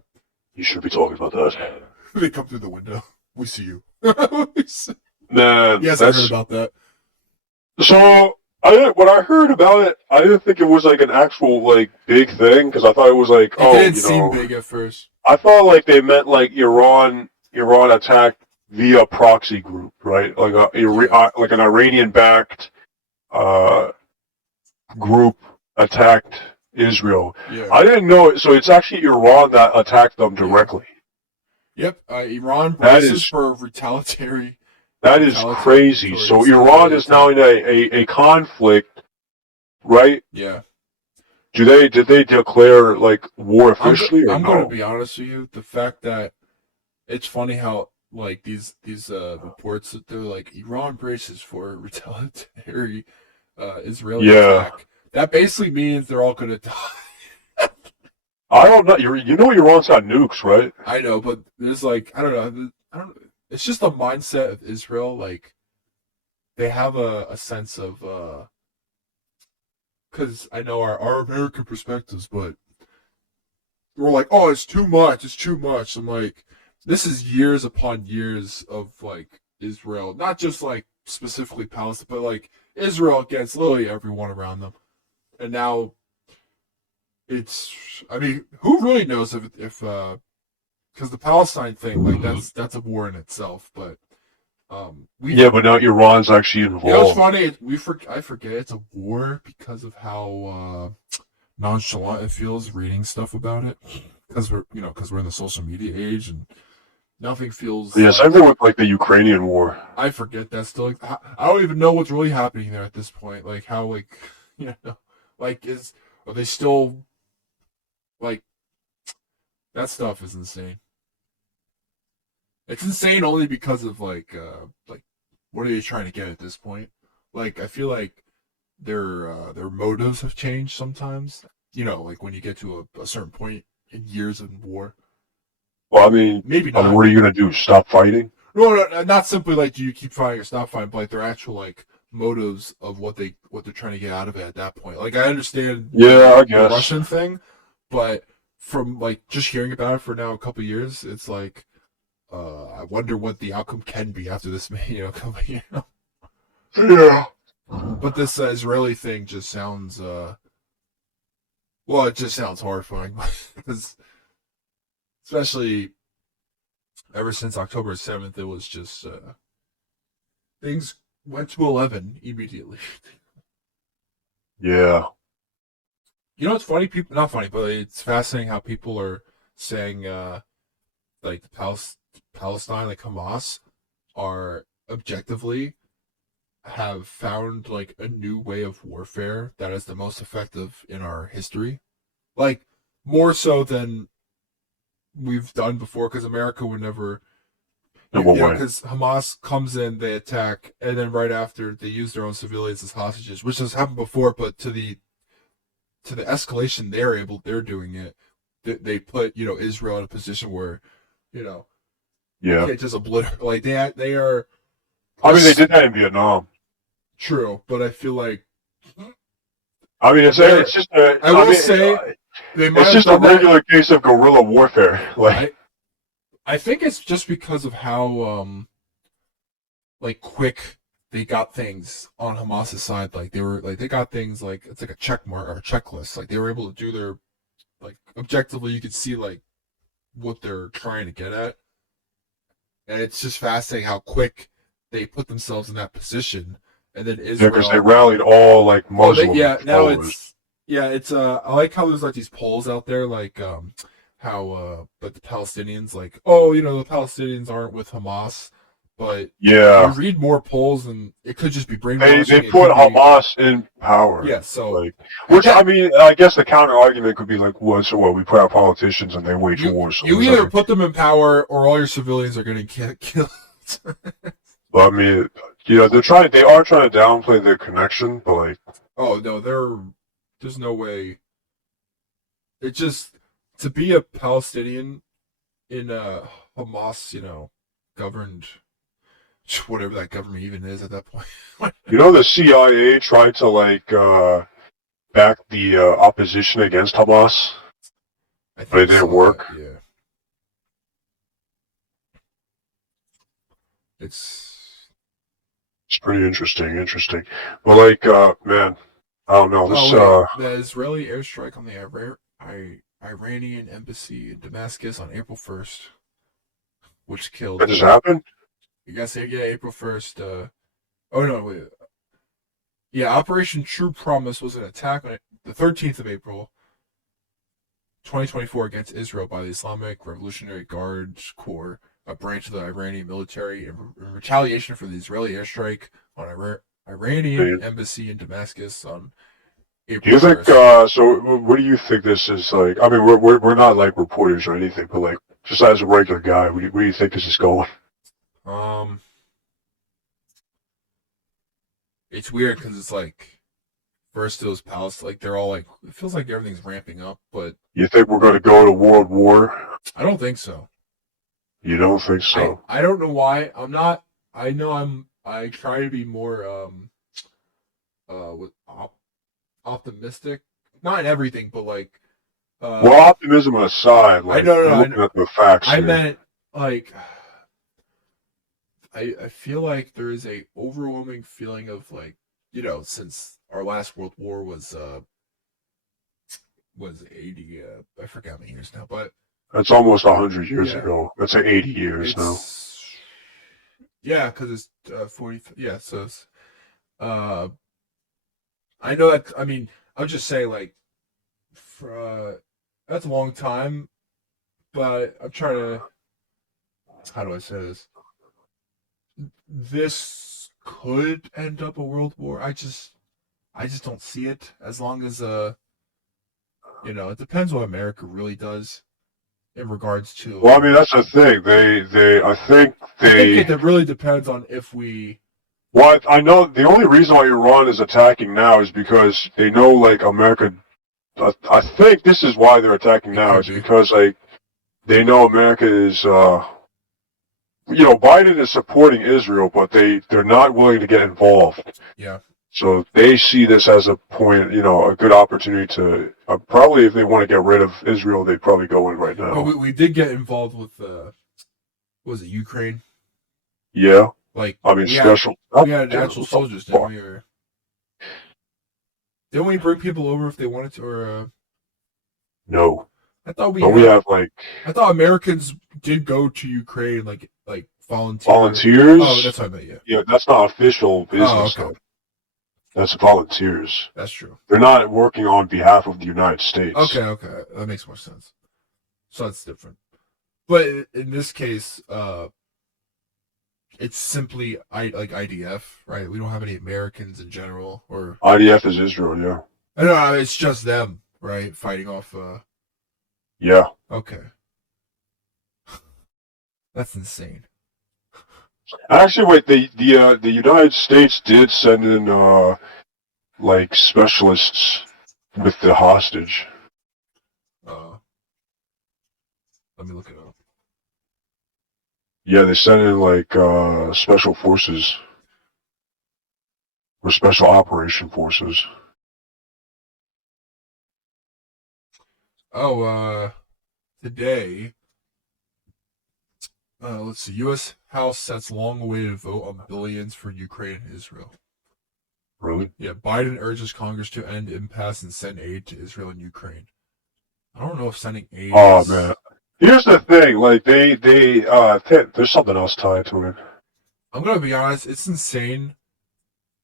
You should be talking about that. they come through the window. We see you. Man, Yes, I heard about that. so. When I heard about it, I didn't think it was like an actual like big thing because I thought it was like, It didn't seem big at first. I thought like they meant like Iran attacked via proxy group, right? Like like an Iranian-backed group attacked Israel. Yeah. I didn't know it, so it's actually Iran that attacked them directly. Yep. Iran braces for retaliatory. That is crazy. So Iran is now in a conflict, right? Yeah. Did they declare like war officially? I'm going to be honest with you. The fact that it's funny how like these reports that they're like Iran braces for retaliatory Israeli attack. That basically means they're all going to die. I don't know. You know Iran's got nukes, right? I know, but there's like I don't know. It's just the mindset of Israel. Like they have a sense of because I know our American perspectives, but we're like, oh, it's too much. It's too much. I'm like, this is years upon years of like Israel, not just like specifically Palestine, but like Israel against literally everyone around them, and now it's. I mean, who really knows if because the Palestine thing, like that's a war in itself, but but now Iran's actually involved. You know, it's funny. I forget it's a war because of how nonchalant it feels reading stuff about it. Because we're in the social media age and nothing feels. Yes, I remember with like the Ukrainian war. I forget that still. Like, I don't even know what's really happening there at this point. Like how like are they still like that stuff is insane. It's insane only because of like what are they trying to get at this point? Like I feel like their motives have changed sometimes. Like when you get to a certain point in years of war. Well, I mean, maybe not. What are you gonna do? Stop fighting? No, not simply like do you keep fighting or stop fighting, but like their actual like motives of what they're trying to get out of it at that point. Like I understand, I guess the Russian thing, but from like just hearing about it for now a couple of years, it's like. I wonder what the outcome can be after this, Yeah. But this Israeli thing just sounds, it just sounds horrifying. Because, especially ever since October 7th, it was just, things went to 11 immediately. Yeah. You know what's funny? People, not funny, but it's fascinating how people are saying, like, Palestine, like Hamas, are objectively have found like a new way of warfare that is the most effective in our history, like more so than we've done before. Because America would never, because Hamas comes in, they attack, and then right after they use their own civilians as hostages, which has happened before. But to the escalation they're doing it. They put Israel in a position where you can't just obliterate. Like they are. I mean, they did that in Vietnam. True, but I feel like. I mean, it's just. It's just a regular case of guerrilla warfare. Like, I think it's just because of how like quick they got things on Hamas's side. Like they got things like it's like a check mark or a checklist. Like they were able to do their like objectively. You could see like what they're trying to get at. And it's just fascinating how quick they put themselves in that position, and then Israel. Because they rallied all like Muslim. Now it's I like how there's like these polls out there, like how but the Palestinians like the Palestinians aren't with Hamas, but you read more polls and it could just be brainwashing. They put Hamas in power. Yeah, so I mean, I guess the counter argument could be like, we put our politicians and they wage wars. So you either put them in power or all your civilians are going to get killed. Well, I mean, they are trying to downplay their connection, but like, oh no, there's no way. It just to be a Palestinian in a Hamas, governed. Whatever that government even is at that point. The CIA tried to back the opposition against Hamas. I think But I it didn't saw work. that, yeah. It's It's pretty interesting. But like, man, I don't know. oh This, wait, the Israeli airstrike on the Iranian embassy in Damascus on April 1st, which killed that just happened? you guys say yeah, April 1st, oh no, wait. Yeah, Operation True Promise was an attack on the 13th of April, 2024 against Israel by the Islamic Revolutionary Guard Corps, a branch of the Iranian military, in retaliation for the Israeli airstrike on Iranian Do embassy in Damascus on you April think? 1st. So, what do you think this is like? I mean, we're not like reporters or anything, but like, just as a regular guy, where do you think this is going? Um, it's weird because it's like first it was Palestine, like they're all like it feels like everything's ramping up, but You think we're going to go to World War? I don't think so. You don't think I so? I don't know why. I'm not. I know I try to be more with optimistic, not in everything, but like Well, optimism aside, I like, know, we're no, looking at the facts I here. meant like I feel like there is a overwhelming feeling of like since our last World War was 80 I forgot how many years now, but That's almost 100 years yeah, ago. That's like 80 years now. it's yeah because it's 40 yeah so it's, uh I know that I mean I'm just saying like for, that's a long time, but I'm trying to how do I say this? This could end up a world war. I just don't see it as long as it depends what America really does in regards to Well, I mean, that's the thing. I think it really depends on if we Well, I know the only reason why Iran is attacking now is because they know, like, America. I think this is why they're attacking it now. could It's be. because, like, they know America is, Biden is supporting Israel, but they're not willing to get involved. Yeah. So they see this as a point, a good opportunity to probably, if they want to get rid of Israel, they'd probably go in right But now. we did get involved with was it Ukraine? Yeah, Like I mean, we had actual soldiers, didn't we? Or didn't we bring people over if they wanted to? Or No, I thought we but we had. have like I thought Americans did go to Ukraine, like volunteer. volunteers. Oh, that's what I meant. Yeah. Yeah, that's not official Oh, business okay. though. That's volunteers. That's true. They're not working on behalf of the United States. Okay, that makes more sense. So that's different. But in this case, it's simply like IDF, right? We don't have any Americans in general, or IDF is Israel, yeah. I don't know. It's just them, right? Fighting off. Yeah. Okay, that's insane. Actually, wait. The United States did send in like specialists with the hostage. Uh, Let me look it up. Yeah, they sent in like special forces or special operation forces. Oh, today. Let's see. U.S. House sets long-awaited vote on billions for Ukraine and Israel. Really? Yeah, Biden urges Congress to end impasse and send aid to Israel and Ukraine. I don't know if sending aid. Oh man. Here's the thing. Like there's something else tied to it. I'm gonna be honest. It's insane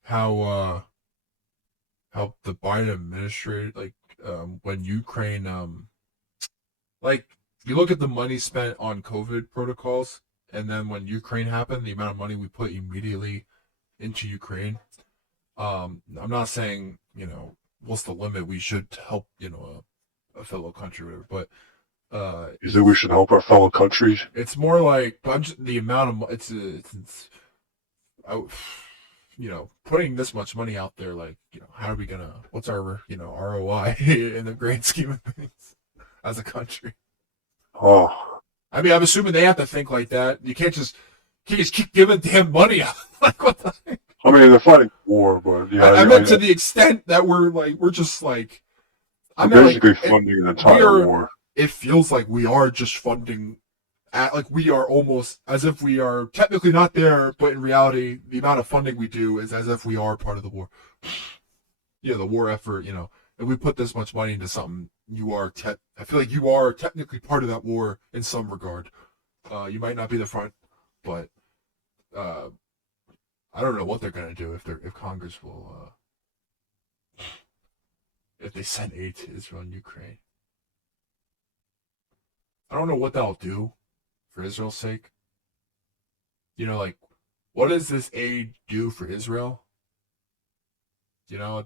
how the Biden administration when Ukraine like you look at the money spent on COVID protocols, and then when Ukraine happened, the amount of money we put immediately into Ukraine. I'm not saying what's the limit. We should help a fellow country, or whatever. But You think we should help our fellow countries? it's more like the amount of it's I, putting this much money out there. Like how are we gonna? What's our ROI in the grand scheme of things as a country? Oh. I mean, I'm assuming they have to think like that. You can't just keep giving damn money out. Like what the heck? I mean, they're fighting war, but yeah. I meant to the extent that we're just like. I we're mean, basically like funding an entire war. it feels like we are just funding like we are almost as if we are technically not there, but in reality, the amount of funding we do is as if we are part of the war. The war effort. If we put this much money into something, I feel like you are technically part of that war in some regard. You might not be the front, but I don't know what they're gonna do if Congress will if they send aid to Israel and Ukraine. I don't know what that'll do for Israel's sake. Like, what does this aid do for Israel?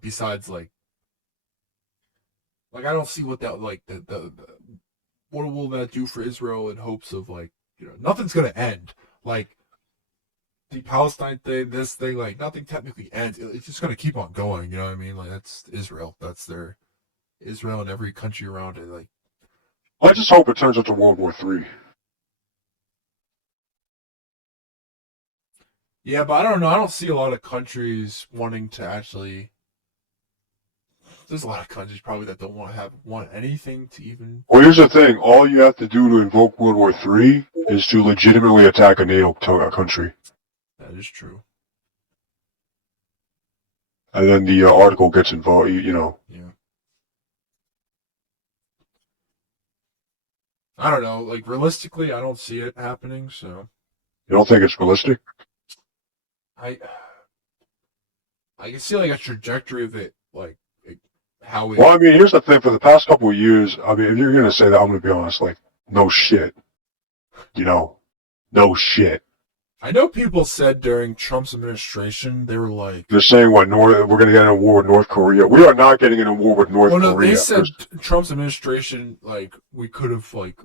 Besides like I don't see what that like the what will that do for Israel in hopes of nothing's gonna end. Like the Palestine thing, this thing, like nothing technically ends. It's just gonna keep on going. You know what I mean? Like that's Israel. That's their Israel and every country around it. Like I just hope it turns into World War III. yeah, but I don't know. I don't see a lot of countries wanting to actually. There's a lot of countries probably that don't want anything to even. Well, here's the thing. All you have to do to invoke World War III is to legitimately attack a NATO country. That is true. And then the article gets involved, Yeah. I don't know. Like realistically, I don't see it happening. So. You don't think it's realistic? I can see like a trajectory of it, like how it. Well, I mean, here's the thing. For the past couple of years, I mean, if you're going to say that, I'm going to be honest, like, no shit. No shit. I know people said during Trump's administration, they were like... They're saying, we're going to get in a war with North Korea. We are not getting in a war with North Korea. They said Trump's administration, like, we could have, like...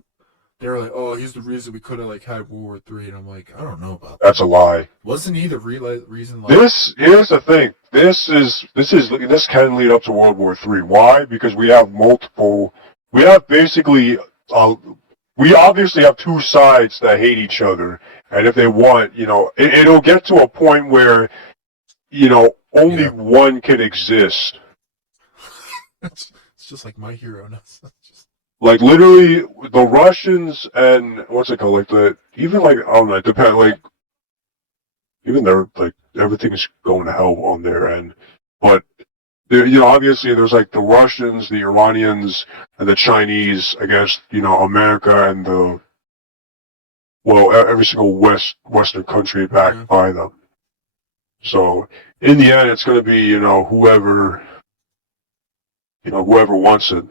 They were like, oh, he's the reason we could have, like, had World War III. And I'm like, I don't know about that. That's a lie. Wasn't he the reason, like... Here's the thing. This can lead up to World War III. Why? Because we have basically... we obviously have two sides that hate each other. And if they want, it'll get to a point where, only one can exist. It's just like My Hero. Like, literally, the Russians and, what's it called, even, I don't know, even they're, everything's going to hell on their end. But, obviously there's, the Russians, the Iranians, and the Chinese against, America and every single Western country backed by them. So, in the end, it's going to be, whoever wants it.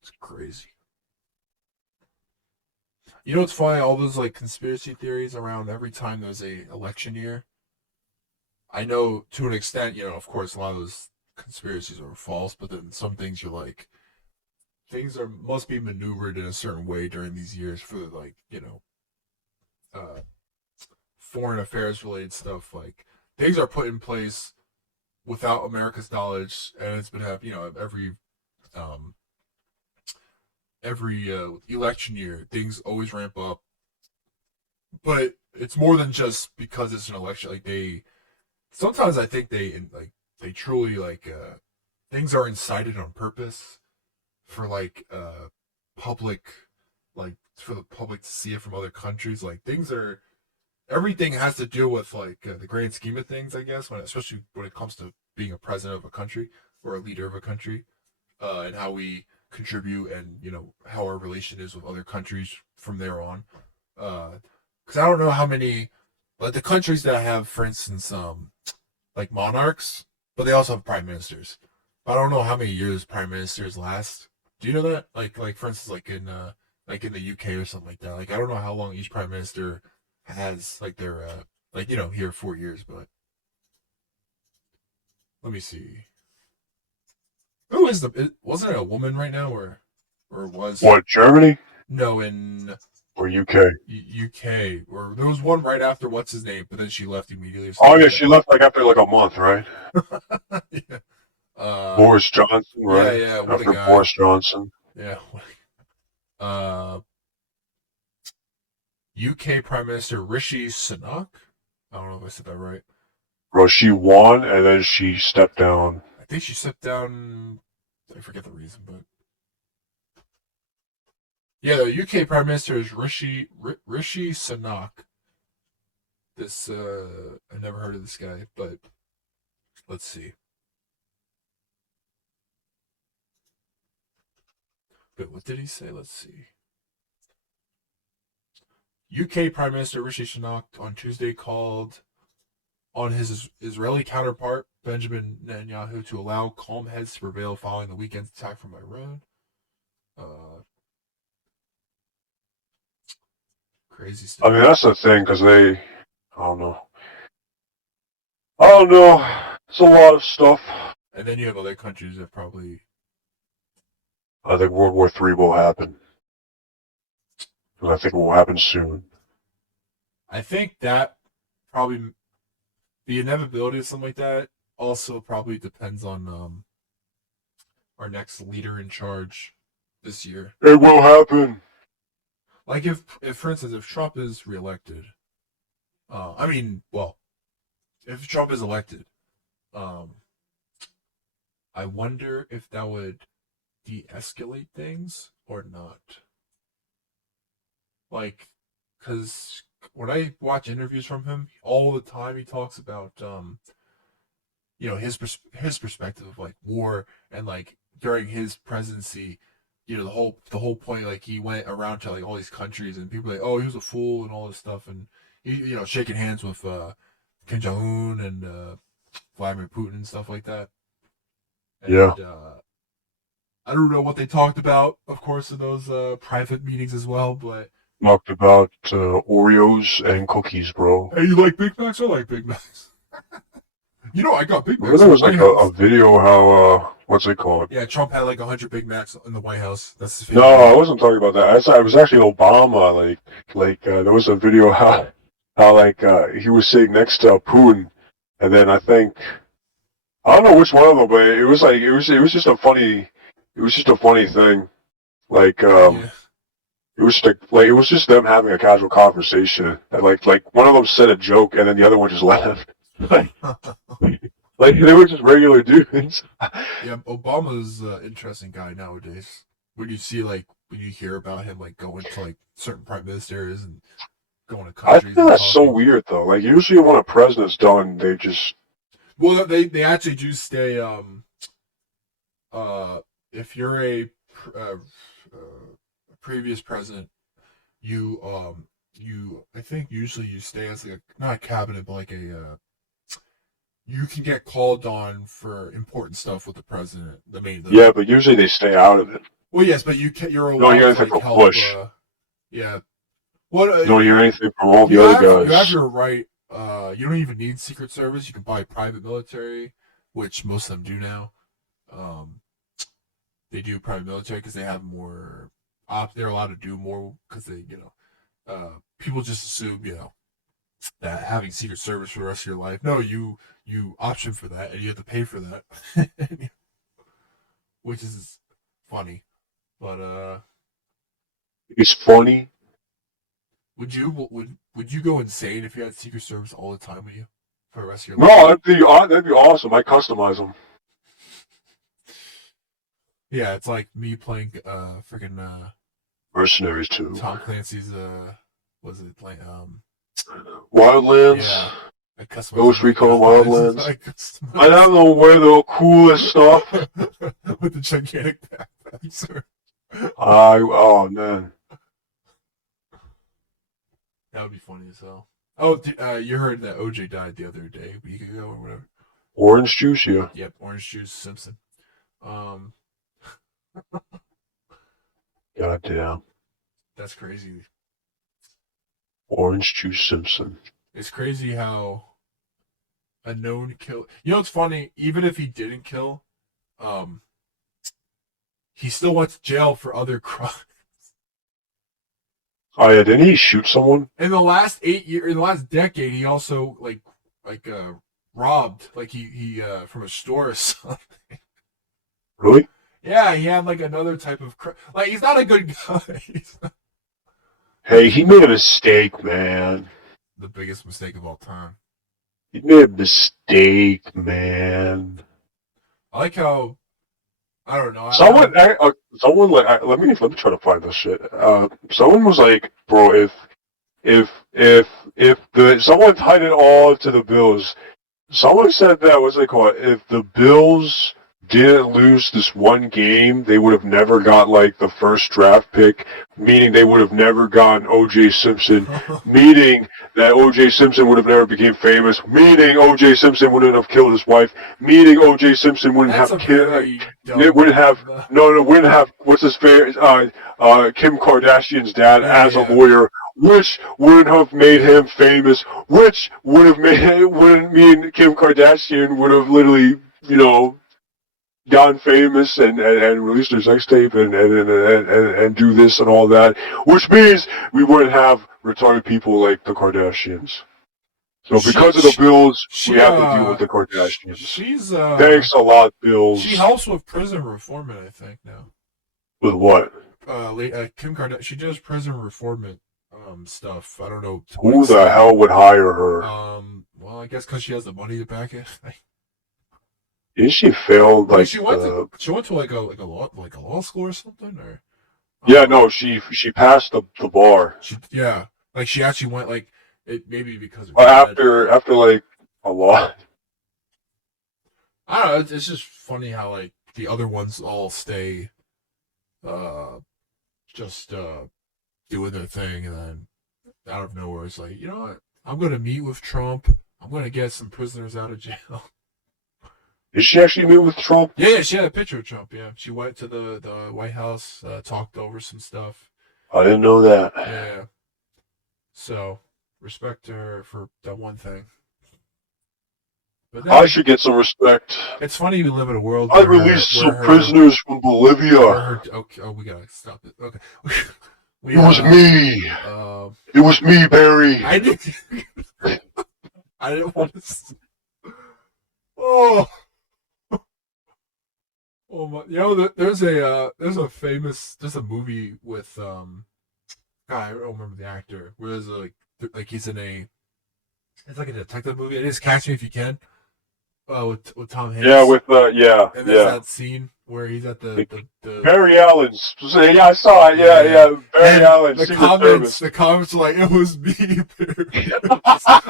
It's crazy. You know what's funny? All those, conspiracy theories around every time there's a election year. I know, to an extent, of course, a lot of those conspiracies are false, but then some things you're like, things must be maneuvered in a certain way during these years for foreign affairs related stuff. Like things are put in place without America's knowledge, and it's been happening. Every election year, things always ramp up. But it's more than just because it's an election. Sometimes I think they truly things are incited on purpose for public for the public to see it from other countries. Everything has to do with the grand scheme of things, I guess, especially when it comes to being a president of a country or a leader of a country, and how we contribute and how our relation is with other countries from there on. Because I don't know how many the countries that have, for instance, monarchs, but they also have prime ministers. But I don't know how many years prime ministers last. Do you know that? For instance, in the UK or something like that. I don't know how long each prime minister has their here 4 years, but let me see. Who is wasn't it a woman right now or was what, Germany? No, in or UK. UK, or there was one right after what's his name, but then she left immediately. Oh yeah, she left after a month, right? Yeah. Boris Johnson, right? Yeah, what after a guy. Boris Johnson. Yeah. UK Prime Minister Rishi Sunak. I don't know if I said that right. Bro, she won and then she stepped down. I think she stepped down I forget the reason, but yeah, the UK Prime Minister is Rishi Sunak. This I never heard of this guy, but let's see. But what did he say? Let's see. UK Prime Minister Rishi Sunak on Tuesday called on his Israeli counterpart Benjamin Netanyahu to allow calm heads to prevail following the weekend's attack from Iran. Crazy stuff. I mean, that's the thing, because I don't know. I don't know. It's a lot of stuff. And then you have other countries that probably. I think World War III will happen. And I think it will happen soon. I think that probably the inevitability of something like that also probably depends on our next leader in charge this year. It will happen. Like if for instance, if Trump is reelected, if Trump is elected, I wonder if that would de-escalate things or not. Like, because when I watch interviews from him, all the time he talks about, his perspective of like war and like during his presidency, the whole point, like he went around to like all these countries and people were like, oh, he was a fool and all this stuff, and he, shaking hands with Kim Jong Un and Vladimir Putin and stuff like that. And, yeah. I don't know what they talked about, of course, in those private meetings as well, but Talked about Oreos and cookies, bro. hey, you like Big Macs? I like Big Macs. I got Big Macs. There was like a video how, what's it called? Yeah, Trump had like 100 Big Macs in the White House. That's his No, I wasn't talking about that. I was actually Obama. There was a video how he was sitting next to Putin, and then I don't know which one of them, but it was just a funny thing. Yeah. It was just them having a casual conversation. And like one of them said a joke, and then the other one just laughed. Like they were just regular dudes. Yeah, Obama's an interesting guy nowadays. When you hear about him like going to like certain prime ministers and going to I countries. think that's so weird though. Like usually when a president's done, they just they actually do stay. If you're a previous president, you I think usually you stay as like not a cabinet, but like you can get called on for important stuff with the president. Yeah, but usually they stay out of it. Well, yes, but you're allowed don't hear to anything like, from help. Bush. Yeah. What? You don't hear anything from all the other guys. You have your right. You don't even need Secret Service. You can buy private military, which most of them do now. They do private military because they have more. They're allowed to do more because they, people just assume, that having Secret Service for the rest of your life. No, you option for that and you have to pay for that, which is funny. But it's funny. Would you go insane if you had Secret Service all the time with you for the rest of your life? No, that'd be awesome. I customize them. Yeah, it's like me playing freaking Mercenaries 2. Tom Clancy's was it like Wildlands? Yeah. Ghost Recon Wildlands. I don't know where the coolest stuff. With the gigantic backpacks. Oh man. That would be funny as hell. Oh, you heard that OJ died the other day, a week ago or whatever. Orange juice, yeah. Yep, orange juice Simpson. Goddamn. That's crazy. Orange juice Simpson. It's crazy how a known kill. It's funny. Even if he didn't kill, he still went to jail for other crimes. Oh yeah, didn't he shoot someone? In the last 8 years, in the last decade, he also robbed, like he from a store or something. Really? Yeah, he had like another type of like he's not a good guy. Hey, he made a mistake, man. The biggest mistake of all time. He made a mistake, man. I like how I don't know. Someone let me try to find this shit. Someone was like, bro, if the someone tied it all to the Bills. Someone said that what's it called? If the Bills didn't lose this one game, they would have never got like the first draft pick, meaning they would have never gotten O.J. Simpson, meaning that O.J. Simpson would have never became famous, meaning O.J. Simpson wouldn't have killed his wife, meaning O.J. Simpson wouldn't That's have a killed. very It wouldn't have wouldn't have what's his favorite Kim Kardashian's dad as a lawyer, which would have made him famous, which would have made wouldn't mean Kim Kardashian would have literally, gotten famous and released their sex tape and do this and all that, which means we wouldn't have retarded people like the Kardashians. So because of the Bills, we have to deal with the Kardashians. She's Thanks a lot, Bills. She helps with prison reformment, I think now. With what? Kim Kardashian. She does prison reformment stuff. I don't know. Who the hell would hire her? Well, I guess because she has the money to back it. Did she fail like she went to like a law school or something, or yeah, no, she passed the bar. She actually went like it maybe because of after like a lot. I don't know. It's just funny how like the other ones all stay, just doing their thing, and then out of nowhere it's like, you know what? I'm gonna meet with Trump. I'm gonna get some prisoners out of jail. Did she actually meet with Trump? Yeah, she had a picture of Trump. Yeah, she went to the White House, talked over some stuff. I didn't know that. Yeah. So respect to her for that one thing. But then, I should get some respect. It's funny we live in a world. I released some prisoners from Bolivia. We gotta stop it. Okay. It was me. It was me, Barry. I didn't want to. Oh. Oh my! There's a movie with God, I don't remember the actor. Where there's like he's in it's like a detective movie. It is Catch Me If You Can. With Tom Hanks. Yeah, And there's that scene where he's at the Barry Allen's. Yeah, I saw it. Yeah. Barry Allen. The comments are like, it was me, Barry.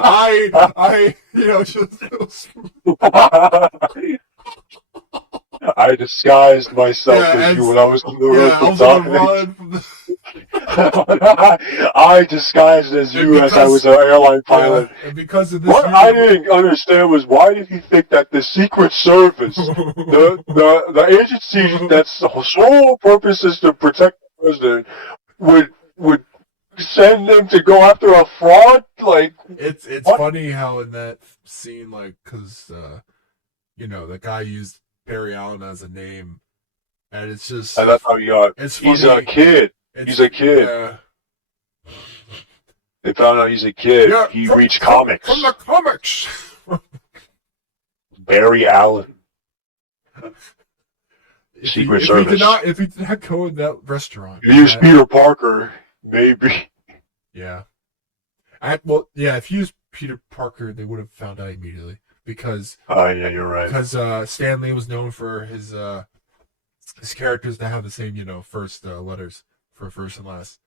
I just. I disguised myself as you when I was on the road from I disguised as you as I was an airline pilot. And because of this, what I didn't understand was why did he think that the Secret Service, the agency that's sole purpose is to protect the president, would send them to go after a fraud? Like it's funny how in that scene, like, because the guy used Barry Allen as a name, and it's just. And that's how he got. He's a kid. He's a kid. Yeah. They found out he's a kid. Yeah, he reached comics. From the comics. Barry Allen. Secret Service. If he did not go in that restaurant. He used Peter Parker, maybe. Yeah. If he used Peter Parker, they would have found out immediately. Because yeah, you're right. Because Stan Lee was known for his characters that have the same, first letters for first and last.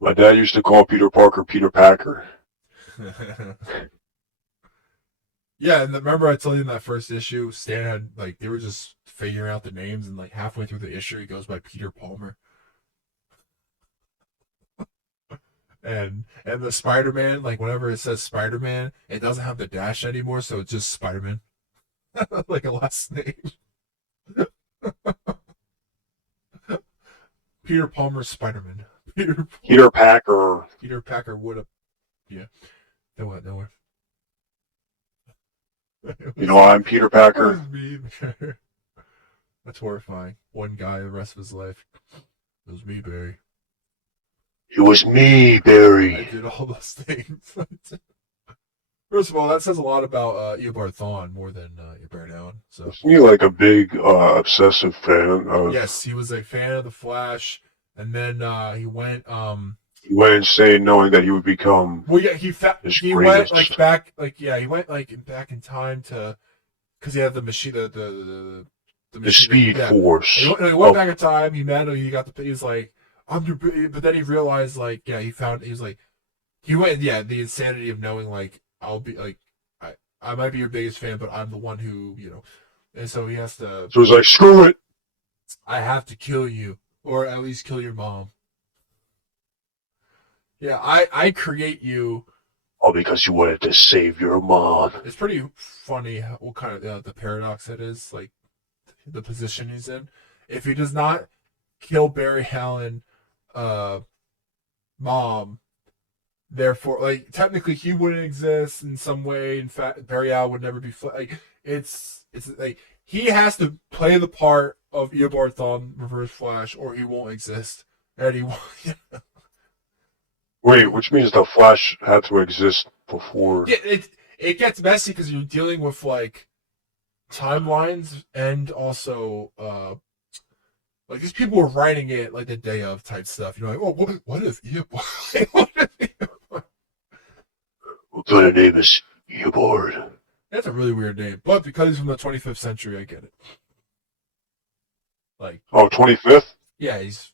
My dad used to call Peter Parker Peter Packer. Yeah, and remember I told you in that first issue, Stan had they were just figuring out the names, and halfway through the issue, he goes by Peter Palmer. And the Spider-Man, whenever it says Spider-Man, it doesn't have the dash anymore, so it's just Spider-Man. Like a last name. Peter Palmer Spider-Man. Peter Packer. Peter Packer would have. Yeah. That went nowhere. I'm Peter Packer. That's horrifying. One guy the rest of his life. It was me, Barry. It was me, Barry. I did all those things. First of all, that says a lot about Eobard Thawne more than Barry Allen. So you're like a big obsessive fan of. Yes, he was a fan of the Flash, and then he went. He went insane knowing that he would become. Well, yeah, he went back in time to, because he had the machine, the The Speed Force. He went back in time. He met him. He got the. He was like, I'm your. But then he realized, like, yeah, he was like, he went, yeah, the insanity of knowing, like, I'll be like, I might be your biggest fan, but I'm the one who, and so he has to. So he's like, screw it. I have to kill you, or at least kill your mom. Yeah, I create you. All because you wanted to save your mom. It's pretty funny what kind of the paradox it is, like the position he's in. If he does not kill Barry Allen, mom, therefore, like, technically he wouldn't exist in some way. In fact, Barry Allen would never be like. It's like he has to play the part of Eobard Thawne, Reverse Flash, or he won't exist. And he won't. Wait, which means the Flash had to exist before. Yeah, it gets messy because you're dealing with like timelines and also like these people were writing it like the day of type stuff. Like, oh, what if Eobard? Well, the name is Eobard. That's a really weird name, but because he's from the 25th century, I get it. Like, 25th? Yeah, he's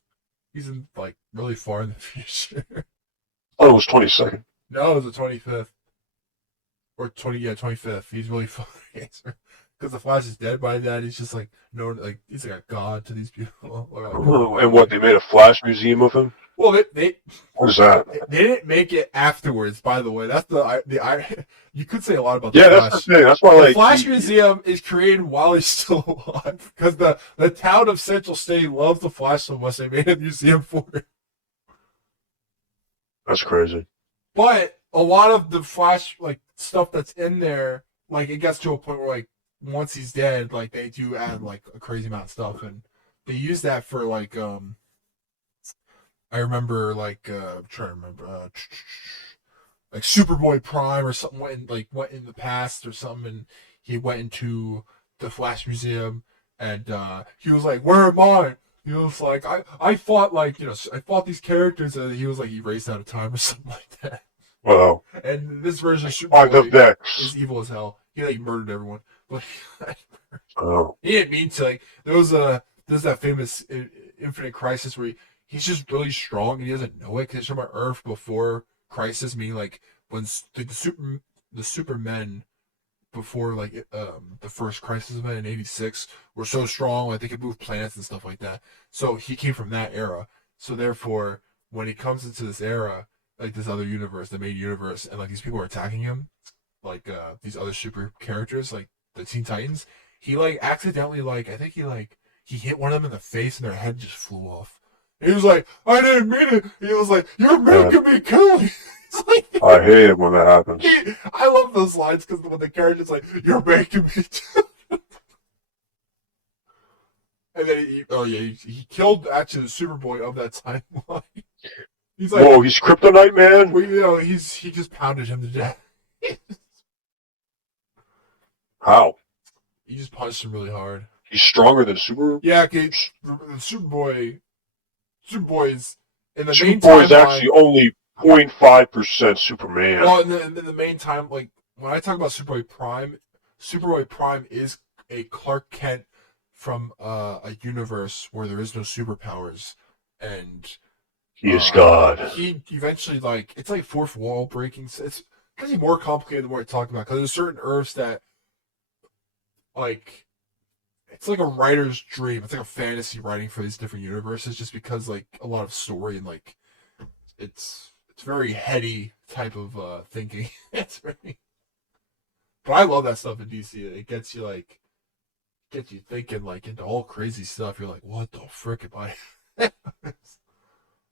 in like really far in the future. Oh, it was 22nd. No, it was the 25th. Or 25th. He's really far. Because the Flash is dead by that. He's just like, no, like, he's like a god to these people. And what, they made a Flash museum of him? Well, what is that? They didn't make it afterwards, by the way. That's the you could say a lot about the Flash. Flash. That's the thing. That's why, the Flash Museum is created while he's still alive. Because the town of Central State loves the Flash so much they made a museum for it. That's crazy. But a lot of the Flash like stuff that's in there, like it gets to a point where like once he's dead, like they do add like a crazy amount of stuff, and they use that for like I remember like I'm trying to remember like Superboy Prime or something went in the past or something, and he went into the Flash Museum and he was like, "Where am I?" He was like, I fought like, I fought these characters, and he was like, he raced out of time or something like that. Wow. And this version of Superboy is evil as hell. He like murdered everyone. But he didn't mean to. Like, there's that famous Infinite Crisis where he's just really strong and he doesn't know it because he's from Earth before Crisis, meaning like when the Supermen before like the first Crisis event in '86 were so strong, like they could move planets and stuff like that. So he came from that era. So therefore, when he comes into this era, like this other universe, the main universe, and like these people are attacking him, like these other super characters, like the Teen Titans, he like accidentally like I think he hit one of them in the face and their head just flew off. He was like, I didn't mean it. He was like, you're making me kill you. Like, I hate it when that happens. I love those lines because when the character's like, you're making me kill. And then he killed actually the Superboy of that timeline. He's like, whoa, he's Kryptonite Man? Well, he just pounded him to death. How? He just punched him really hard. He's stronger than Super? Yeah, okay, Superboy's in the main timeline. Superboy's actually only 0.5% Superman. Well, in the main time, like when I talk about Superboy Prime is a Clark Kent from a universe where there is no superpowers, and he is God. He eventually it's like fourth wall breaking. It's kind of more complicated than what I talk about because there's certain Earths that like it's like a writer's dream. It's like a fantasy writing for these different universes, just because like a lot of story and like it's very heady type of thinking. It's very, but I love that stuff in DC. It gets you thinking like into all crazy stuff. You're like, what the frick am I?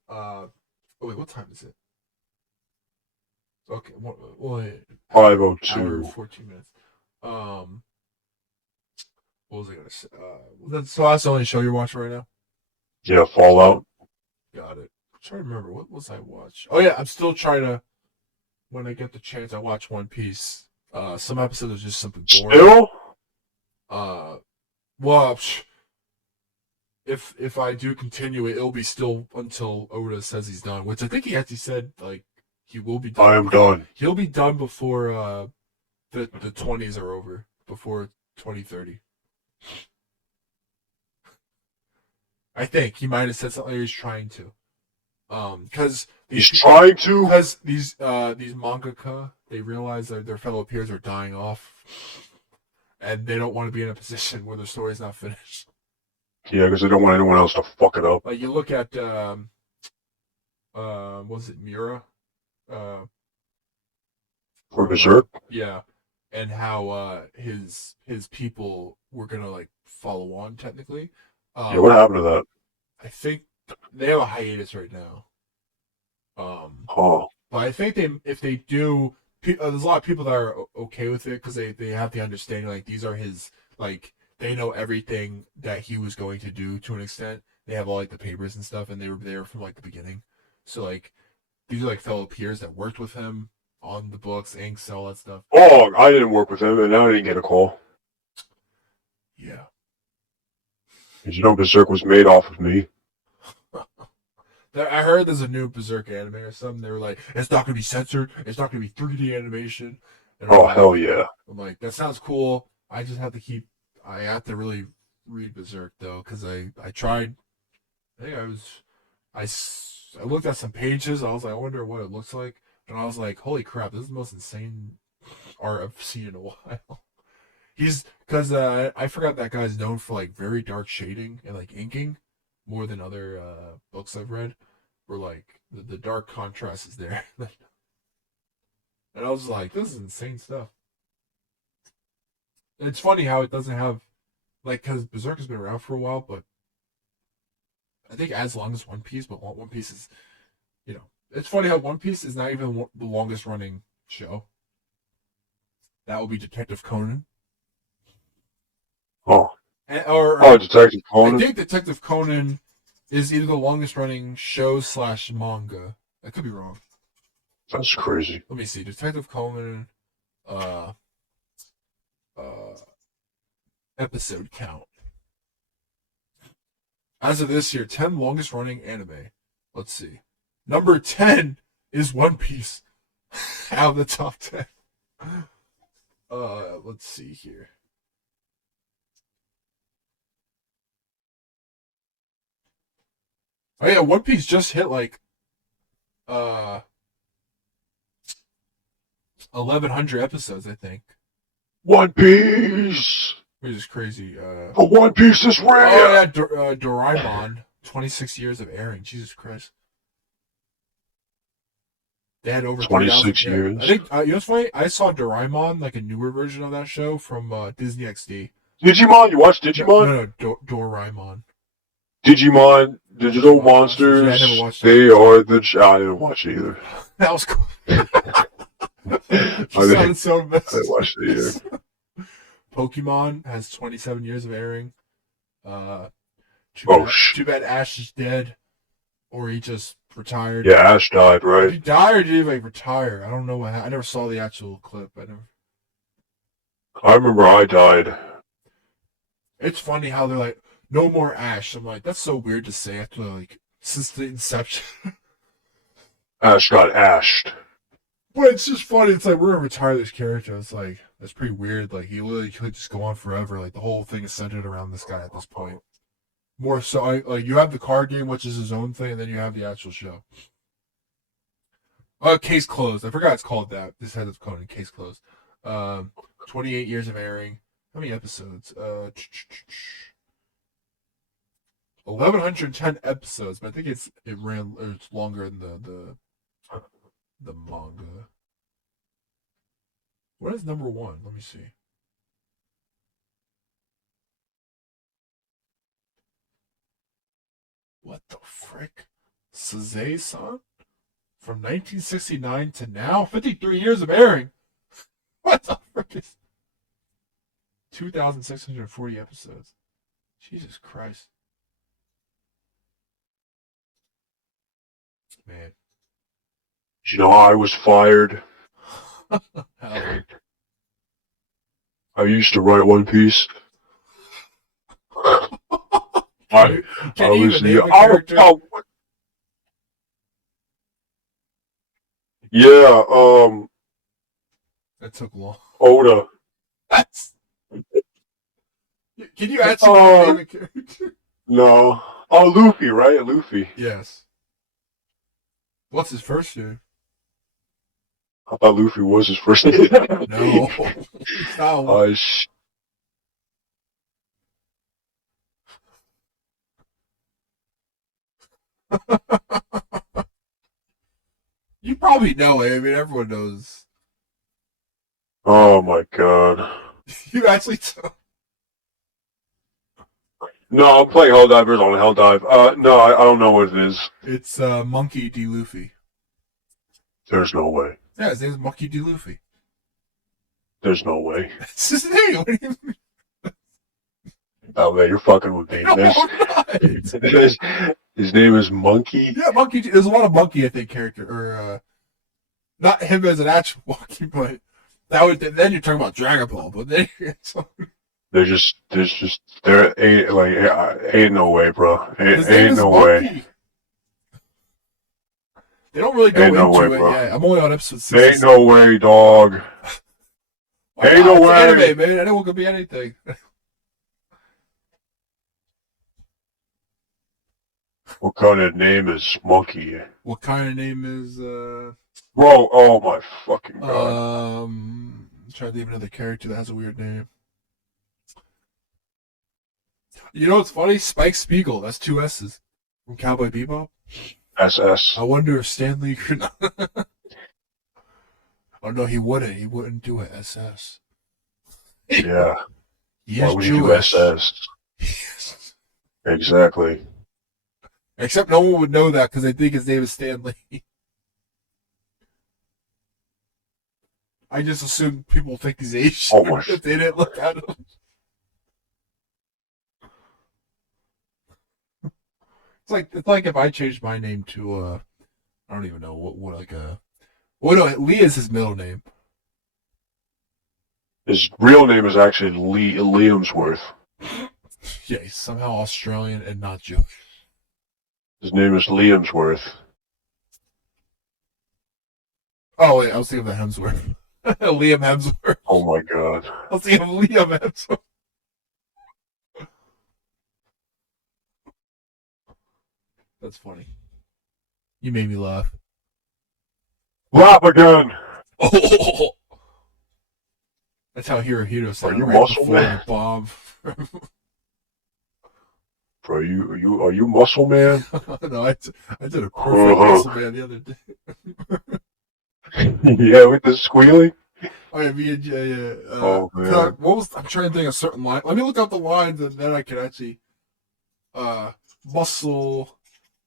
Oh wait, what time is it? Okay, 5:02. 14 minutes. What was I gonna say? So that's the only show you're watching right now? Yeah, Fallout. Got it. I'm trying to remember what was I watch. Oh yeah, I'm still trying to. When I get the chance, I watch One Piece. Some episodes are just something boring. Still? Well, if I do continue it, it'll be still until Oda says he's done, which I think he actually said like he will be done. I am done. He'll be done before the 20s are over, before 2030. I think he might have said something. Or he's trying to. Because He's trying to. Because these mangaka, they realize that their fellow peers are dying off, and they don't want to be in a position where their story's not finished. Yeah, because they don't want anyone else to fuck it up. Like you look at what was it, Mura? For Berserk? Yeah. And how his people were gonna like follow on technically. Yeah, what happened to that? I think they have a hiatus right now. Oh. But I think if they do, there's a lot of people that are okay with it because they have the understanding like these are his like they know everything that he was going to do to an extent. They have all like the papers and stuff, and they were there from like the beginning. So like these are like fellow peers that worked with him on the books, inks, all that stuff. Oh, I didn't work with him, and I didn't get a call. Yeah. Because you know Berserk was made off of me. I heard there's a new Berserk anime or something. They were like, it's not gonna be censored. It's not gonna be 3D animation. And Oh, hell yeah. I'm like, that sounds cool. I just have to keep. I have to really read Berserk though, because I tried. I think I looked at some pages. I was like, I wonder what it looks like, and I was like, holy crap, this is the most insane art I've seen in a while. He's because I forgot that guy's known for like very dark shading and like inking more than other books I've read. Where like the dark contrast is there, and I was like, this is insane stuff. And it's funny how it doesn't have like because Berserk has been around for a while, but I think as long as One Piece, but One Piece is, it's funny how One Piece is not even the longest running show. That will be Detective Conan. Oh. Or Detective Conan? I think Detective Conan is either the longest running show / manga. I could be wrong. That's crazy. Let me see. Detective Conan episode count. As of this year, 10 longest running anime. Let's see. Number 10 is One Piece. Out of the top 10. Let's see here. Oh yeah, One Piece just hit like 1,100 episodes, I think. One Piece! Which is crazy. The One Piece is rare! Oh yeah, Doraemon. 26 years of airing. Jesus Christ. They had over 26 years. I think, you know what's funny? I saw Doraemon, like a newer version of that show from Disney XD. Digimon? You watched Digimon? No, Doraemon. Digimon, Digital Monsters, yeah, I never watched they are the... I didn't watch it either. That was cool. I sounded so messed. I didn't watch it either. Pokemon has 27 years of airing. Too bad Ash is dead. Or he just retired. Yeah, Ash died, right? Did he die or did he like retire? I don't know what happened. I never saw the actual clip. I remember I died. It's funny how they're like, no more Ash. I'm like, that's so weird to say after like since the inception. Ash got ashed. But it's just funny. It's like we're gonna retire this character. It's like that's pretty weird. Like he literally could just go on forever. Like the whole thing is centered around this guy at this point. More so, like you have the card game, which is his own thing, and then you have the actual show. Case closed. I forgot it's called that. This has its Conan. Case closed. 28 years of airing. How many episodes? 1,110 episodes, but I think it's longer than the manga. What is number one? Let me see. What the frick? Sazae-san? From 1969 to now? 53 years of airing! What the frick is... 2,640 episodes. Jesus Christ. Man. You know how I was fired? I used to write One Piece. I was the character? Yeah, that took long. Oda. Can you actually name a character? No. Oh, Luffy, right? Luffy. Yes. What's his first name? I thought Luffy was his first name. No. It's not one. Sh- You probably know it. I mean, everyone knows. oh my god. You actually. No, I'm playing Helldivers on Helldive. No, I don't know what it is. It's Monkey D. Luffy. There's no way. Yeah, his name's Monkey D. Luffy. There's no way. That's his name. What do you mean? Oh man, you're fucking with me. No, I'm not. His name is Monkey. Yeah, Monkey. There's a lot of Monkey, I think, character or not him as an actual Monkey, but that would then you're talking about Dragon Ball. But then There ain't no way, bro. his name Ain't is no Monkey. way. They don't really go Ain't no into way, it bro. yet. I'm only on episode 6. Ain't no way, dog. Ain't no It's way. anime, man. Anyone could be anything. What kind of name is Monkey? What kind of name is Bro, oh my fucking god. try to think of another character that has a weird name. You know what's funny? Spike Spiegel. That's 2 S's from Cowboy Bebop. SS. I wonder if Stanley could not. Oh no, he wouldn't. He wouldn't do it. SS. Yeah. He Why is would you do Jewish. SS? Exactly. Except no one would know that because they think his name is Stanley. I just assume people think he's Asian Oh my. if they didn't look at him. It's like if I changed my name to I don't even know what like a well no Lee is his middle name. His real name is actually Liamsworth. Yeah, he's somehow Australian and not Jewish. His name is Liamsworth. Oh wait, I was thinking of Hemsworth. Liam Hemsworth. Oh my god. I was thinking of Liam Hemsworth. That's funny. You made me laugh. Laugh again! Oh, that's how Hirohito said Are it you right muscle before man? the bomb. Bro, are you muscle man? No, I did a perfect muscle man the other day. Yeah, with the squealing? Oh yeah, me and Jay. Oh, man. I'm trying to think of a certain line. Let me look up the lines and then I can actually muscle.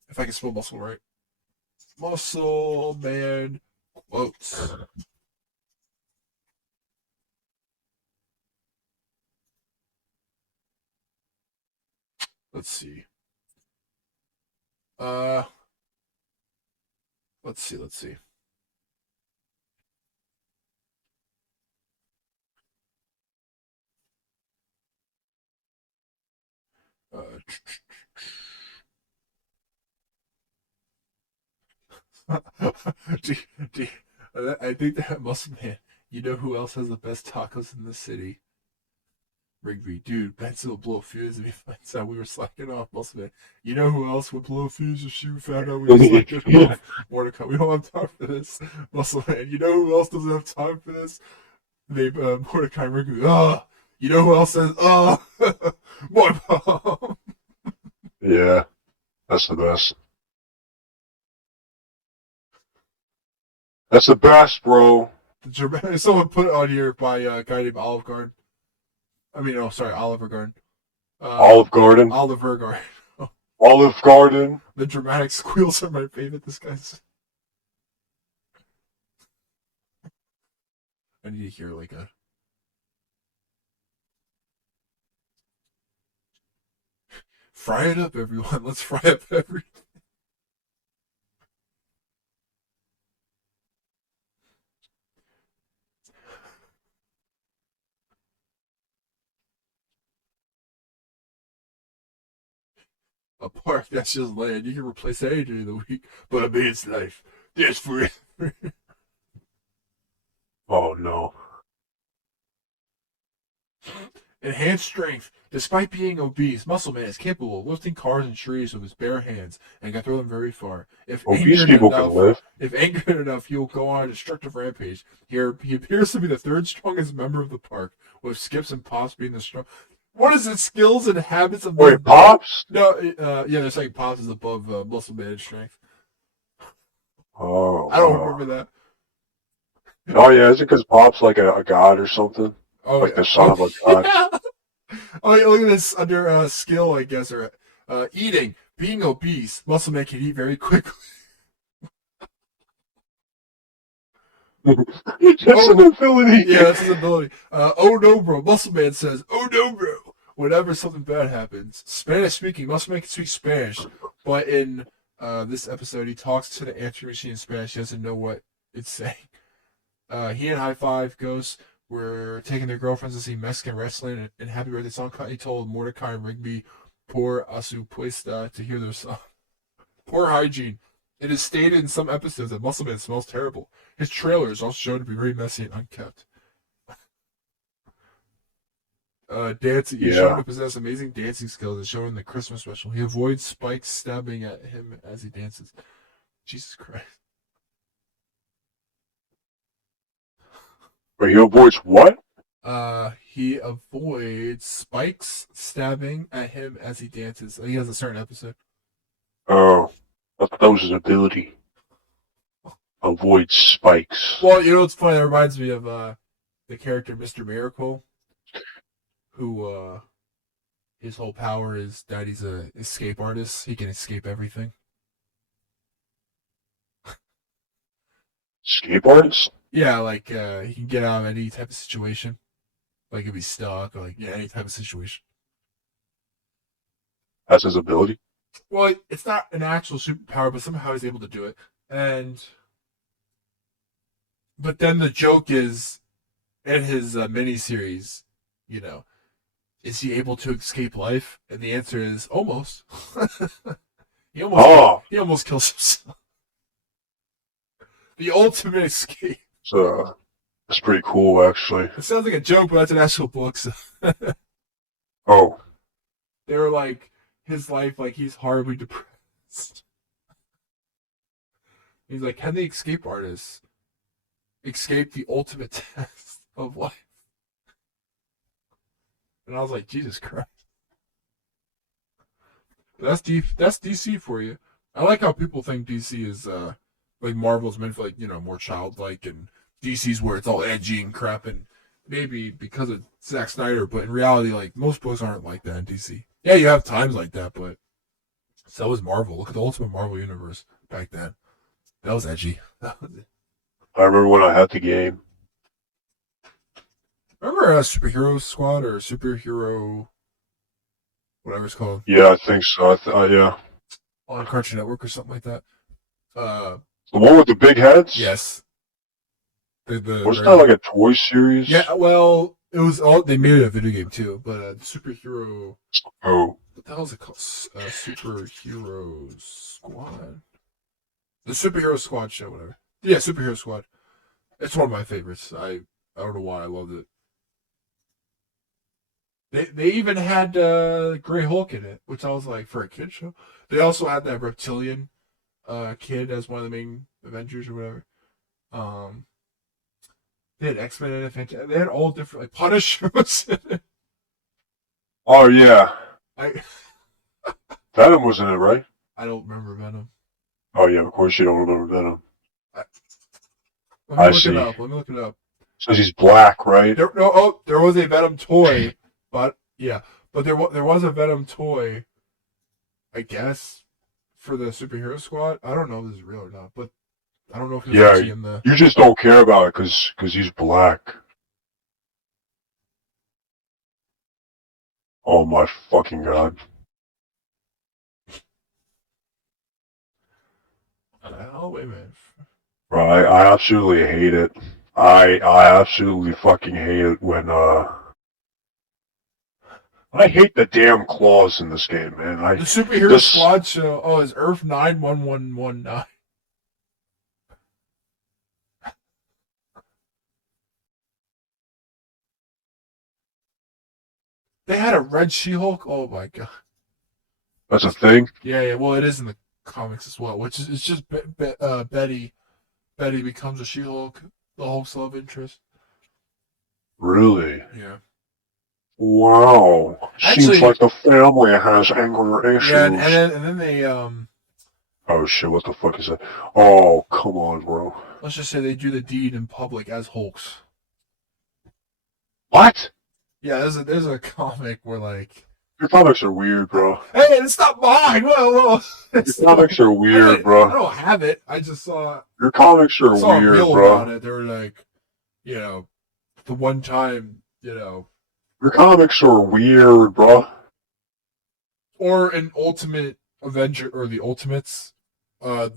If I can spell muscle right. Muscle man quotes. Let's see. Uh, let's see. Let's see. Uh, do, do, I think that muscle man. You know who else has the best tacos in the city? Rigby, dude, Benson will blow a fuse if he finds out we were slacking off. Muscle man, you know who else would blow a fuse if she found out we were slacking off? Mordecai, we don't have time for this. Muscle man, you know who else doesn't have time for this? They Mordecai Rigby. You know who else says my mom. Yeah, that's the best. That's the best, bro. Someone put it on here by a guy named Olive Garden. I mean, oh, sorry, Oliver Garden. Olive Garden. Oliver Garden. Olive Garden. The dramatic squeals are my favorite. This guy's. I need to hear like a. Fry it up, everyone. Let's fry up everything. A park that's just land. You can replace any day of the week, but a man's life. That's forever. Oh no. Enhanced strength. Despite being obese, Muscle Man is capable of lifting cars and trees with his bare hands and can throw them very far. Obese people can live. If angered enough, he will go on a destructive rampage. Here, he appears to be the third strongest member of the park, with Skips and Pops being the strong. What is it? Skills and habits of Wait, Pops? No, yeah, they're saying Pops is above Muscle Man in strength. Oh, I don't remember that. Oh yeah, is it because Pop's like a god or something? Oh, Like yeah. the son of a god? Yeah. Oh, yeah, look at this under skill, I guess, or eating. Being obese, Muscle Man can eat very quickly. That's an ability. Yeah, that's his ability. Oh no, bro. Muscle Man says, "Oh no, bro." Whenever something bad happens, Spanish speaking, Muscle Man can speak Spanish, but in this episode, he talks to the answering machine in Spanish. He doesn't know what it's saying. He and High Five Ghost were taking their girlfriends to see Mexican wrestling and Happy Birthday song. He told Mordecai and Rigby, "Poor a su puesta," to hear their song. Poor hygiene. It is stated in some episodes that Muscle Man smells terrible. His trailer is also shown to be very messy and unkept. Dancing. He's shown to possess amazing dancing skills as shown in the Christmas special. He avoids Spike stabbing at him as he dances. Jesus Christ. Wait, he avoids what? He avoids Spike's stabbing at him as he dances. He has a certain episode. Oh, that was his ability. Avoid spikes. Well, you know what's funny? That reminds me of the character Mr. Miracle, who his whole power is that he's a escape artist. He can escape everything. Escape artist? Yeah, like he can get out of any type of situation. Like if he's stuck or like yeah, any type of situation. That's his ability? Well, it's not an actual superpower, but somehow he's able to do it. But then the joke is in his miniseries, you know, is he able to escape life? And the answer is almost. He almost kills himself. The ultimate escape. So, that's pretty cool, actually. It sounds like a joke, but that's an actual book. So. Oh. They were like his life, like he's horribly depressed. He's like, can the escape artist escape the ultimate test of life? And I was like, Jesus Christ. That's DC for you. I like how people think DC is like Marvel's meant for like, you know, more childlike, and DC's where it's all edgy and crap, and maybe because of Zack Snyder, but in reality, like most books aren't like that in DC. Yeah, you have times like that, but so was Marvel. Look at the Ultimate Marvel Universe back then. That was edgy. I remember when I had the game. Remember Superhero Squad or Superhero, whatever it's called? Yeah, I think so. Yeah. On Cartoon Network or something like that. The one with the big heads? Yes. Wasn't that like a toy series? Yeah, well, it was all. They made it a video game too, but Superhero. Oh. What the hell is it called? Superhero Squad. The Superhero Squad show, whatever. Yeah, Superhero Squad. It's one of my favorites. I don't know why I loved it. They even had Grey Hulk in it, which I was like, for a kid show. They also had that reptilian kid as one of the main Avengers or whatever. They had X-Men in it. They had all different, like Punisher was in it. Oh yeah. Venom was in it, right? I don't remember Venom. Oh yeah, of course you don't remember Venom. Let me look it up. Says he's black, right? There was a Venom toy, but yeah, but there was a Venom toy, I guess, for the Superhero Squad. I don't know if this is real or not, but I don't know if he's actually in the. You just don't care about it because he's black. Oh my fucking god! Oh wait a minute. Bro, I absolutely hate it. I absolutely fucking hate it when I hate the damn claws in this game, man. The Superhero Squad show. Oh, is Earth 91119. They had a red She-Hulk. Oh my god. That's a thing? Yeah. Well, it is in the comics as well, which is it's just Betty. Betty becomes a She-Hulk, the Hulk's love interest. Really? Yeah. Wow. Seems Actually, like the family has anger yeah, and, issues. and then they Oh shit, what the fuck is that? Oh, come on, bro. let's just say they do the deed in public as Hulks. What? Yeah, there's a comic where like, Your comics are weird, bro. hey, it's not mine. Whoa. Your comics are weird, I bro. don't have it. I just Your comics are saw a weird, reel bro. about it. They were like, the one time, Your comics are weird, bro. or an Ultimate Avenger or the Ultimates. The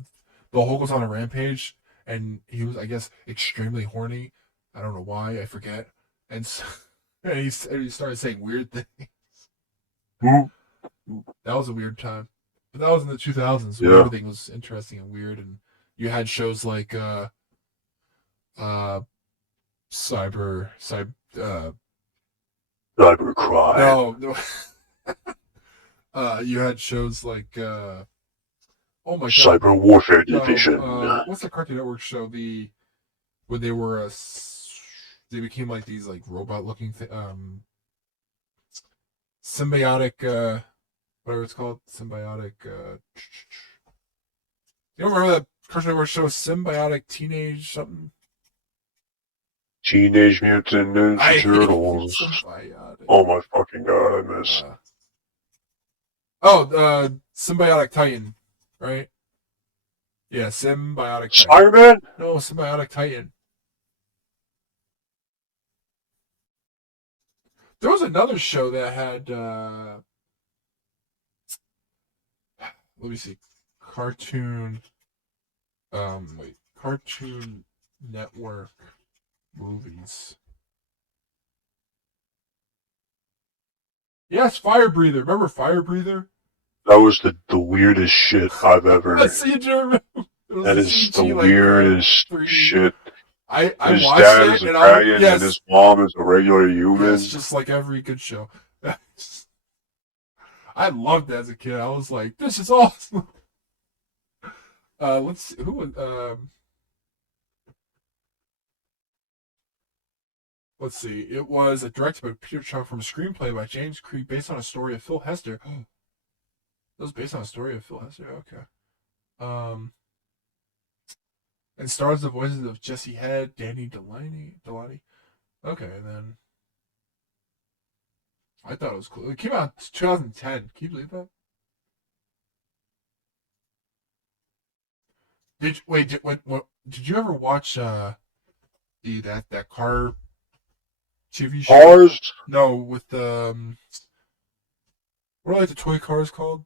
Hulk was on a rampage, and he was, I guess, extremely horny. I don't know why. I forget. And so, and he started saying weird things. Hmm? That was a weird time. But that was in the 2000s when Yeah. everything was interesting and weird, and you had shows like Cyber Cybercrime. no you had shows like oh my god, Cyber Warfare no, Division. what's the Cartoon Network show, when they were they became like these like robot looking symbiotic whatever it's called, symbiotic you don't remember that Cartoon Network show, Symbiotic Teenage something? Teenage Mutant Ninja I hate Turtles. Symbiotic. Oh my fucking god, I miss. Symbiotic Titan, right? Yeah, Symbiotic Titan. Spider-Man? No, Symbiotic Titan. There was another show that had let me see. Cartoon Cartoon Network movies. Yes, Fire Breather. Remember Fire Breather? That was the weirdest shit I've ever. That CG, That is the weirdest shit. I His watched dad it is a and dragon and his mom is a regular human. Yes, just like every good show. I loved it as a kid. I was like, this is awesome. Let's see who would let's see. It was directed by Peter Chung from a screenplay by James Creed based on a story of Phil Hester. It was based on a story of Phil Hester. Okay. And stars the voices of Jesse Head, Danny Delany. Okay, and then I thought it was cool. It came out in 2010. Can you believe that? Did you ever watch that car TV show? Cars? No, with what are like the toy cars called?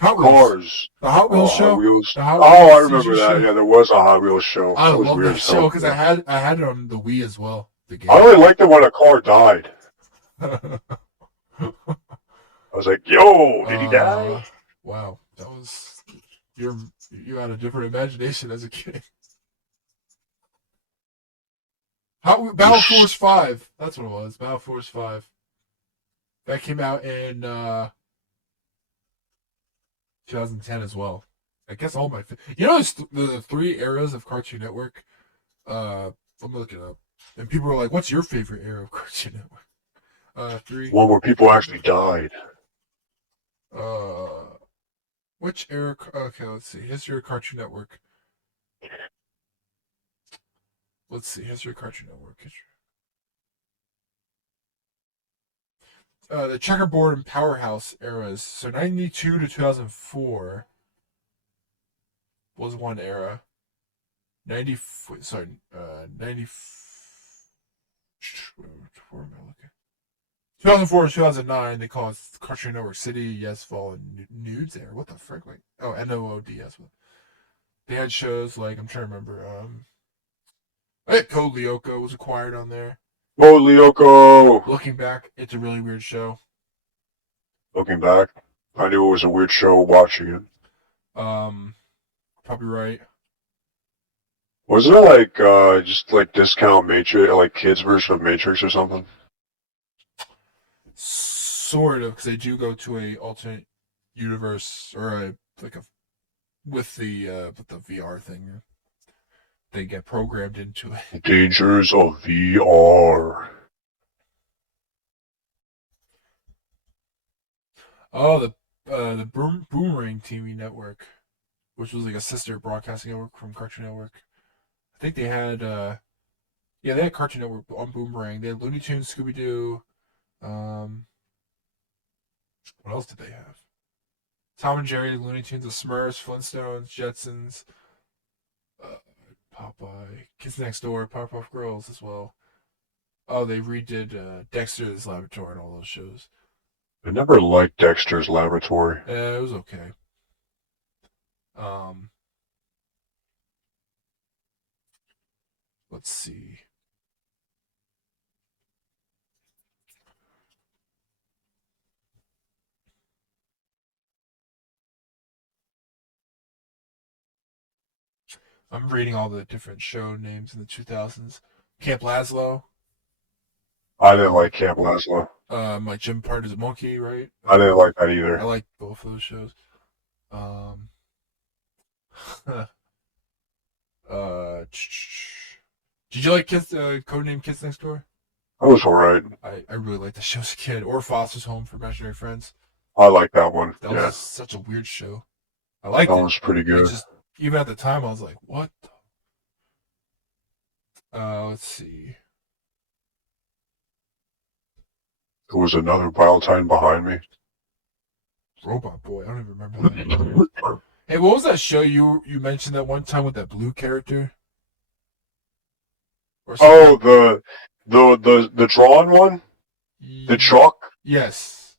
Hot Wheels. Cars. The Hot Wheels show. Hot Wheels. The Hot I Wheels remember CG that. show. Yeah, there was a Hot Wheels show. I That was love weird that as show hell. because I had it on the Wii as well. The game. I only liked it when a car died. I was like, yo, did he die? Wow, that was you had a different imagination as a kid. Battle Force 5. That's what it was. Battle Force 5. That came out in 2010 as well. I guess all my the three eras of Cartoon Network. I'm looking it up, and people were like, "What's your favorite era of Cartoon Network?" Three. One where people actually died. Which era? Okay, let's see. History of Cartoon Network. Let's see. History of Cartoon Network. The checkerboard and powerhouse eras. So 92 to 2004 was one era. 90. Sorry, 90. Where am I looking? 2004 to 2009, they call it Cartoon Network City, Yes, Fall, and Nudes era. What the frick? Like, oh, NOODS. They had shows like, I'm trying to remember. Code Lyoko was acquired on there. Oh, Lyoko! Looking back, it's a really weird show. Looking back, I knew it was a weird show watching it. Probably right. Wasn't it like, just like Discount Matrix, like kids' version of Matrix or something? sort of, because they do go to a alternate universe or a with the VR thing. They get programmed into it. Dangers of VR. Oh, the Boomerang TV network, which was like a sister broadcasting network from Cartoon Network. I think they had they had Cartoon Network on Boomerang. They had Looney Tunes, Scooby Doo. What else did they have? Tom and Jerry, Looney Tunes, the Smurfs, Flintstones, Jetsons, uh, Popeye, Kids Next Door, Powerpuff Girls as well. Oh, they redid Dexter's Laboratory and all those shows. I never liked Dexter's Laboratory. It was okay. Let's see. I'm reading all the different show names in the 2000s. Camp Lazlo. I didn't like Camp Lazlo. My gym part is a monkey, right? I didn't like that I either. like both of those shows. Did you like Kids? Codename Kids Next Door? That was alright. I really liked the show as a kid. Or Foster's Home for Imaginary Friends. I like that one. That Yeah, was such a weird show. I liked that it. was pretty It good. just even at the time, I was like, "What?" Let's see. There was another Valentine behind me. Robot Boy. I don't even remember that. Hey, what was that show you mentioned that one time with that blue character? Or Oh, the drawn one? The chalk? Yes.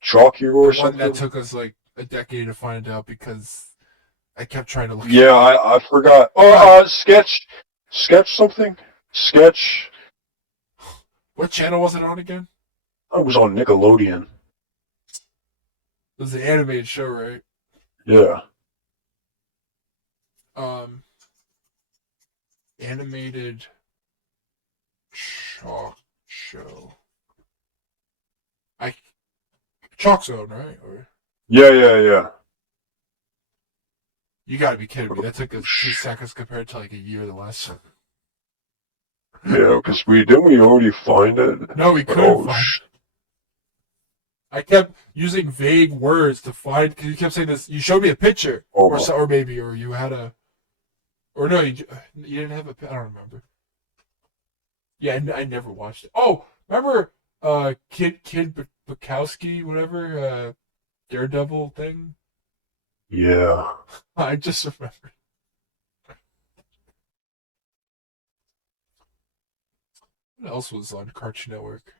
Chalk hero or The one something? that took us like a decade to find out because I kept trying to look. Yeah, I forgot. Oh, sketch something? Sketch. What channel was it on again? It was on Nickelodeon. It was the animated show, right? Yeah. Animated chalk show. Chalk Zone, right? Or Yeah. you gotta be kidding me. That took us 2 seconds compared to like a year the last one. Yeah, because we already find it? No, we couldn't find it. I kept using vague words to find because you kept saying this. You showed me a picture, Oh, or maybe, or you had a, or no, you didn't have a. I don't remember. Yeah, I never watched it. Oh, remember, Kid Bukowski, whatever, Daredevil thing. yeah. I just remembered. What else was on Cartoon Network?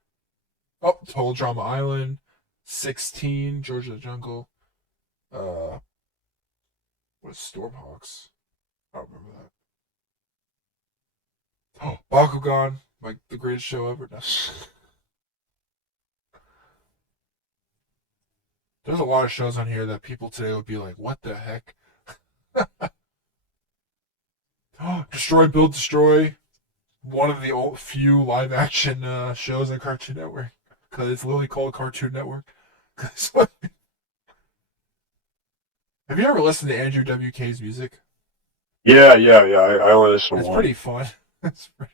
Oh, Total Drama Island, 16, George of the Jungle. What is Stormhawks? I don't remember that. Oh, Bakugan, like the greatest show ever. No. There's a lot of shows on here that people today would be like, "What the heck?" Oh, Destroy, Build, Destroy. One of the few live action shows on Cartoon Network because it's literally called Cartoon Network. Have you ever listened to Andrew WK's music? Yeah. I only listened to It's one. pretty fun. It's pretty.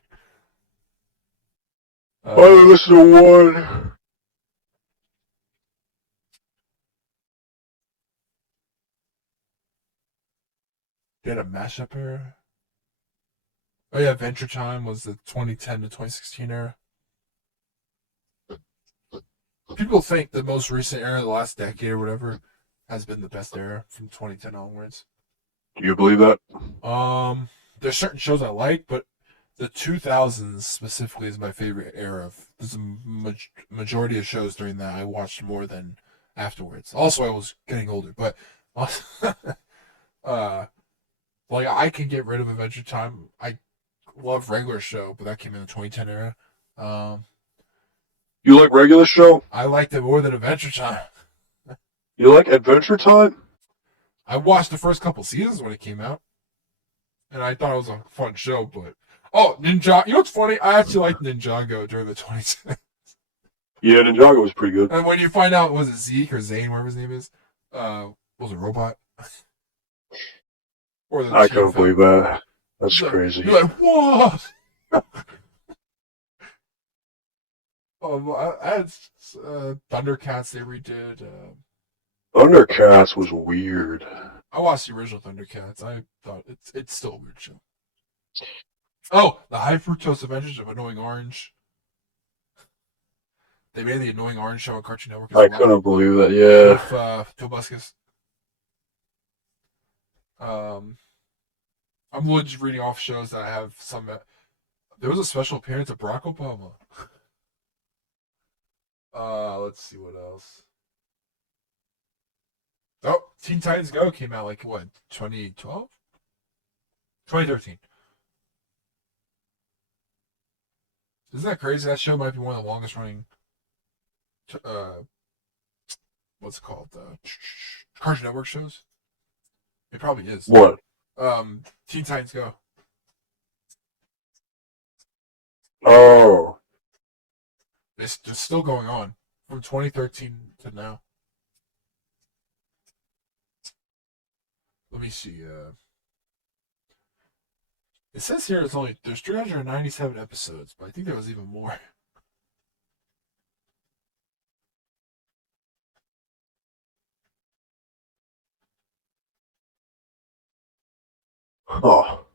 I only listened to one. They had a mashup era. Oh yeah, Adventure Time was the 2010 to 2016 era. People think the most recent era, the last decade or whatever, has been the best era from 2010 onwards. Do you believe that? There's certain shows I like, but the 2000s specifically is my favorite era. There's a majority of shows during that I watched more than afterwards. Also, I was getting older, but like I can get rid of Adventure Time. I love regular show, but that came in the 2010 era. You like regular show? I liked it more than Adventure Time. You like Adventure Time? I watched the first couple seasons when it came out, and I thought it was a fun show. But Ninja, you know what's funny? I actually liked Ninjago during the 2010s. Yeah, Ninjago was pretty good. And when you find out, was it Zeke or Zane, whatever his name is, was a robot or the I team couldn't believe fell. that. That's So crazy. you're like, whoa. I had Thundercats they redid. Thundercats was weird. I watched the original Thundercats. I thought it's still a weird show. Oh, the High Fructose Adventures of Annoying Orange. They made the Annoying Orange show on Cartoon Network as I well couldn't believe that. Yeah. with Tobuscus. Um, I'm literally just reading off shows that I have some. There was a special appearance of Barack Obama. Let's see what else. Oh, Teen Titans Go came out like what 2012, 2013. Isn't that crazy? That show might be one of the longest running. Uh, what's it called? Cartoon Network shows. It probably is. What? Teen Titans Go. Oh. It's just still going on from 2013 to now. Let me see. It says here there's 397 episodes, but I think there was even more. Oh.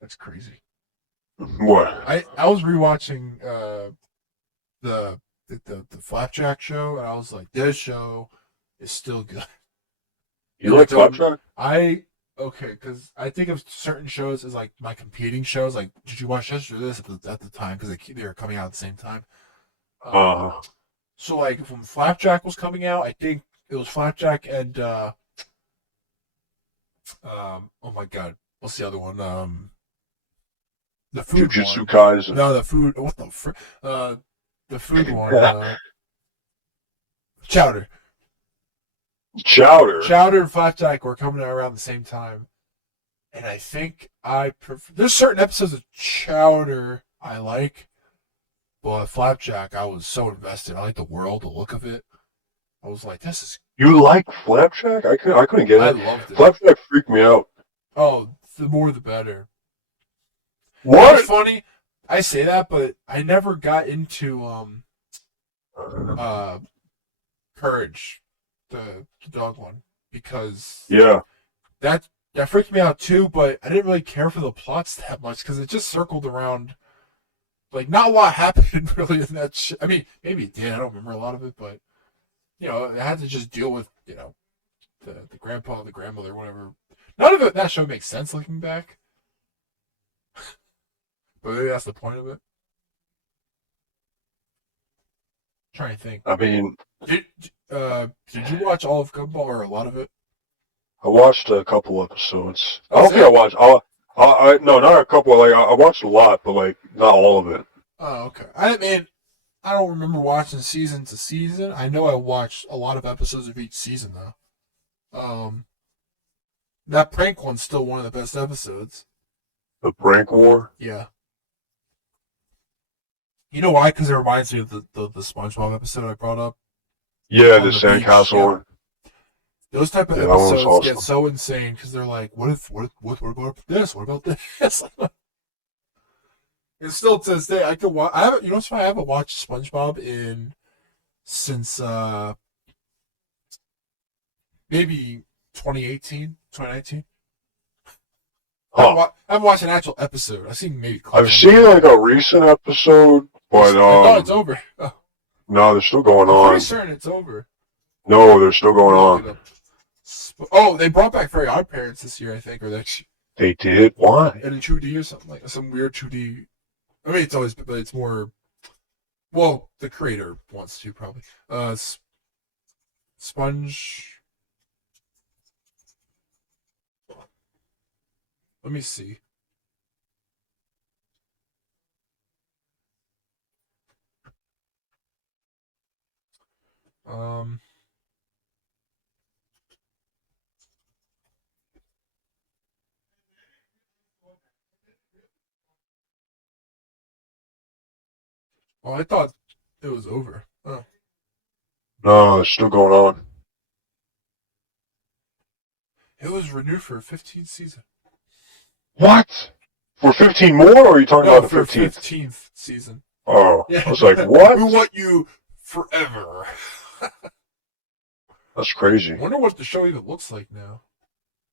That's crazy. What? I was rewatching the Flapjack show, and I was like, this show is still good. You And I like don't. Flapjack? I okay, because I think of certain shows as like my competing shows. Like, did you watch this or this at the time? Because they were coming out at the same time. Um, Uh, so like when Flapjack was coming out, I think it was Flapjack and oh my god, what's the other one? The food Jujutsu one. Kaisen. No, the food. What the the food one. Chowder. Chowder. Chowder and Flapjack were coming out around the same time, and I think I prefer. There's certain episodes of Chowder I like, but Flapjack I was so invested. I like the world, the look of it. I was like, this is. You like Flapjack? I couldn't get I it. loved it. Flapjack freaked me out. Oh, the more the better. You know what's What? funny? I say that, but I never got into uh Courage, the dog one, because Yeah. that freaked me out too. But I didn't really care for the plots that much because it just circled around like not a lot happened really in that. I mean, maybe it did. I don't remember a lot of it, but it had to just deal with the grandpa, the grandmother, whatever. None of it that show makes sense looking back, but maybe that's the point of it. Trying to think. I mean, Did did you watch all of Gumball or a lot of it? I watched a couple episodes. I That's don't think I it. watched. No, not a couple. Like I watched a lot, but like not all of it. Oh, okay. I mean, I don't remember watching season to season. I know I watched a lot of episodes of each season though. That prank one's still one of the best episodes. The Prank War. Yeah. You know why? Because it reminds me of the SpongeBob episode I brought up Yeah, the on the beach. Sandcastle Yep. one. Those type of Yeah, that one was episodes get awesome. so insane because they're like, what about this? What about this? And still to this day, I could watch. I haven't. You know what's funny? I haven't watched SpongeBob in since maybe 2018, 2019. Huh. I haven't watched an actual episode. I've seen maybe clips I've on seen YouTube. like a recent episode, but I thought it's over. Oh, no, they're still going I'm pretty on. certain it's over. No, they're still going Let me look on. it up. Oh, they brought back Very Odd Parents this year, I think, or that's They did? Why? in 2D or something like some weird 2D. I mean, it's always, but it's more. Well, the creator wants to probably. Sponge. Let me see. Um, Oh, I thought it was over. Oh. No, it's still going on. It was renewed for a 15th season. What? For 15 more, or are you talking No, about the for 15th? 15th season. Oh, Yeah. I was like, We what? want you forever. That's crazy. Wonder what the show even looks like now.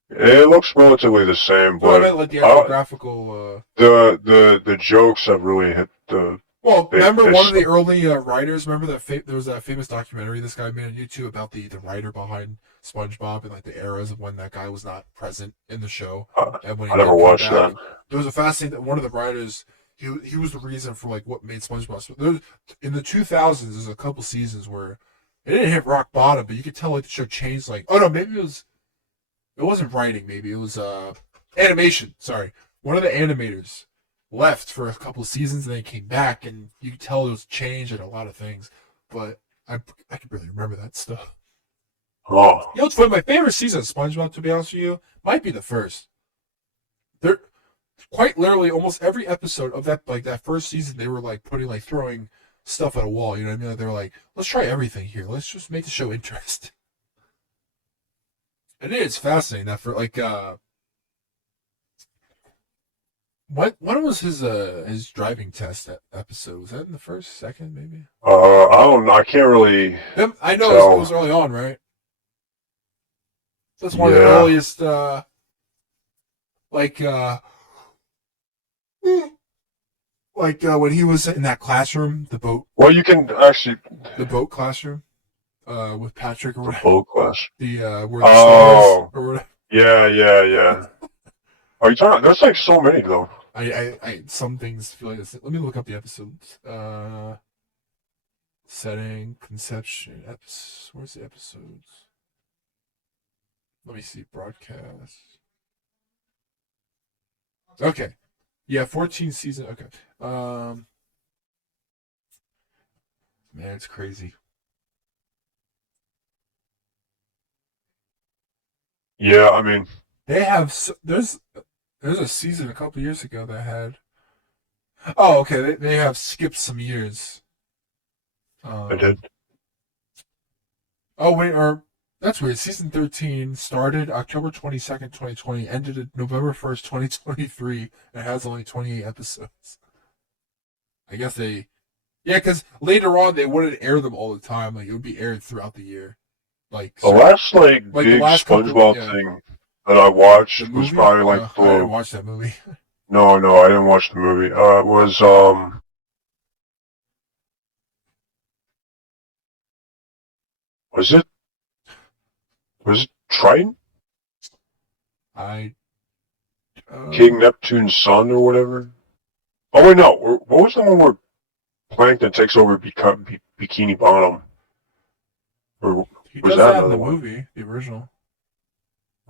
It looks relatively the same, No, I but meant like the actual graphical. the jokes have really hit the. Well, remember one of the stuff. early writers? Remember that there was that famous documentary this guy made on YouTube about the writer behind SpongeBob and like the eras of when that guy was not present in the show and when he I never did come watched back. that. There was a fascinating one of the writers. He was the reason for like what made SpongeBob. There was, in the 2000s, there's a couple seasons where it didn't hit rock bottom, but you could tell like the show changed. Like, oh no, maybe it wasn't writing. Maybe it was animation. Sorry, one of the animators left for a couple of seasons and then came back, and you could tell it was changed and a lot of things. But I can barely remember that stuff. Oh, You know, it's funny. My favorite season of SpongeBob, to be honest with you, might be the first. They're quite literally almost every episode of that first season, they were like throwing stuff at a wall. You know what I mean? Like, they were like, let's try everything here. Let's just make the show interesting. And it is fascinating that for like when was his driving test episode? Was that in the first, second, maybe? I don't know. I can't really I know tell. it was early on, right? That's one of the Yeah. earliest, like when he was in that classroom, Well, you can actually the boat classroom, with Patrick or the whatever, boat class. where the stars or whatever. Yeah. Are you talking? There's like so many though. I some things feel like this. Let me look up the episodes. Setting, conception, where's the episodes? Let me see, broadcast. Okay. Yeah, 14 season. Okay. Man, it's crazy. Yeah, I mean, They have there's a season a couple years ago that had. Oh, okay. They have skipped some years. I did. Oh wait, or that's weird. Season 13 started October 22nd, 2020, ended November 1st, 2023, and has only 28 episodes. I guess yeah, because later on they wouldn't air them all the time. Like it would be aired throughout the year. Like The last like the big last couple- SpongeBob yeah. thing that I watched The was movie? probably like I didn't watch that movie. no, I didn't watch the movie. It was was it Triton? I King Neptune's son or whatever? Oh wait, no. What was the one where Plankton takes over Bikini Bottom? Or he was does that that in another the one? movie, the original.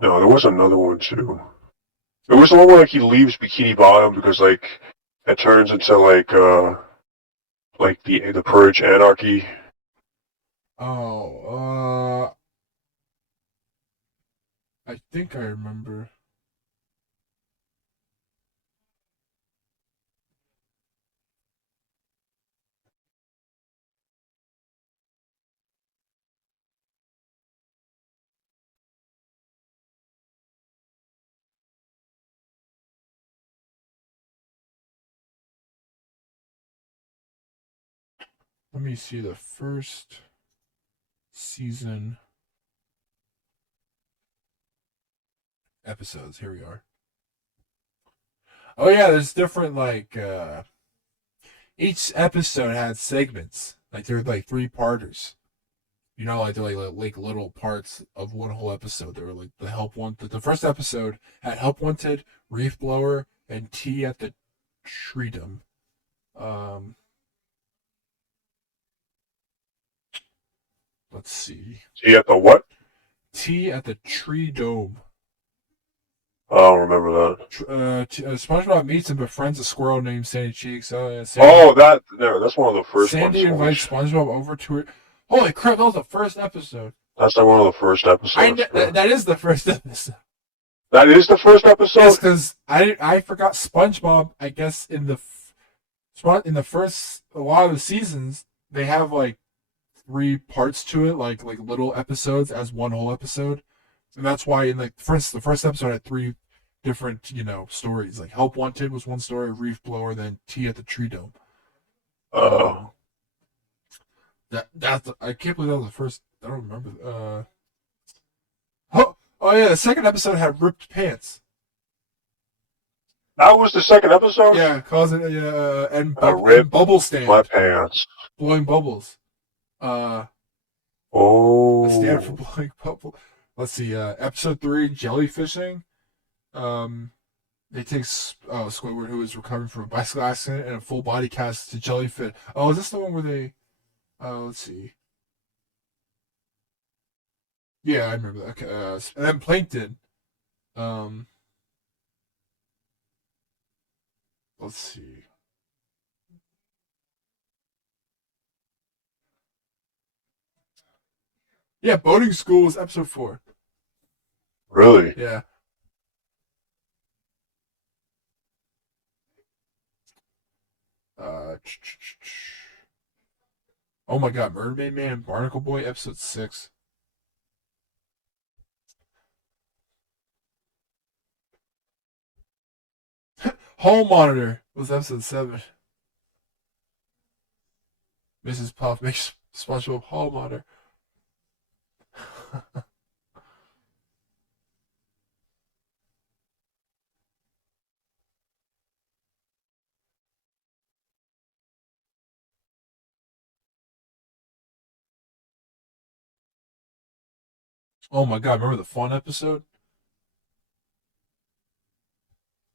No, there was another one too. It was the one where like he leaves Bikini Bottom because like it turns into like the Purge Anarchy. Oh, I think I remember. Let me see the first season episodes. Here we are. Oh yeah, there's different each episode had segments. Like they're like three-parters. You know, like they're like little parts of one whole episode. They were like the Help Wanted. The first episode had Help Wanted, Reef Blower, and Tea at the Treedom. Let's see. See at the what? Tea at the Tree Dome. I don't remember that. SpongeBob meets and befriends a squirrel named Sandy Cheeks. Oh yeah, That's one of the first Sandy ones. invites SpongeBob over to her. Holy crap! That was the first episode. That's like one of the first episodes. That is the first episode. That is the first episode. Yes, because I forgot SpongeBob. I guess in the in the first a lot of the seasons they have like 3 parts to it, like little episodes as one whole episode, and that's why in like the first episode had 3 different stories. Like Help Wanted was one story, Reef Blower, then Tea at the Tree Dome. Oh, That's I can't believe that was the first. I don't remember. Oh yeah, the second episode had ripped pants. that was the second episode. Yeah, causing and Rip bubble stand sweatpants. blowing bubbles. A stand for Oh, blowing bubble. Let's see. Episode 3, jellyfishing. They take Squidward, who is recovering from a bicycle accident and a full body cast to jellyfish. Oh, is this the one where they? Let's see. Yeah, I remember that. Okay, and then Plankton. Um, let's see. Yeah, boating school was episode 4. really? Yeah. Uh, oh my God, Mermaid Man and Barnacle Boy, episode 6. Hall Monitor was episode 7. Mrs. Puff makes SpongeBob Hall Monitor. Oh my God, remember the fun episode?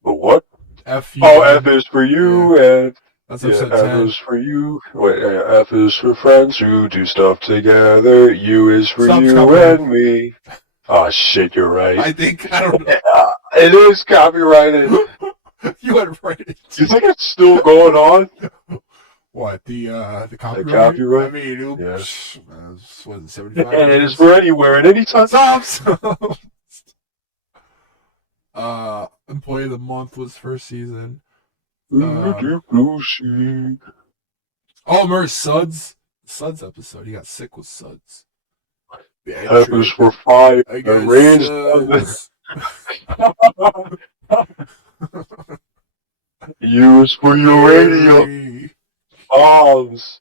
But what? F U. Oh, F is for you, and That's yeah, episode F 10. is for you. Wait, F is for friends who do stuff together. U is for Stop you copyright. and me. Oh shit, you're right. I don't know. Yeah, it is copyrighted. You went right You into think it's still going on? what the copyright? The copyright? I mean, it Yeah. what is it, 75? And it is for anywhere and anytime. Stop. Employee of the Month was first season. Oh, remember Suds? Suds episode. He got sick with Suds. F is for fire. I got Rains. Suds. U is for uranium bombs.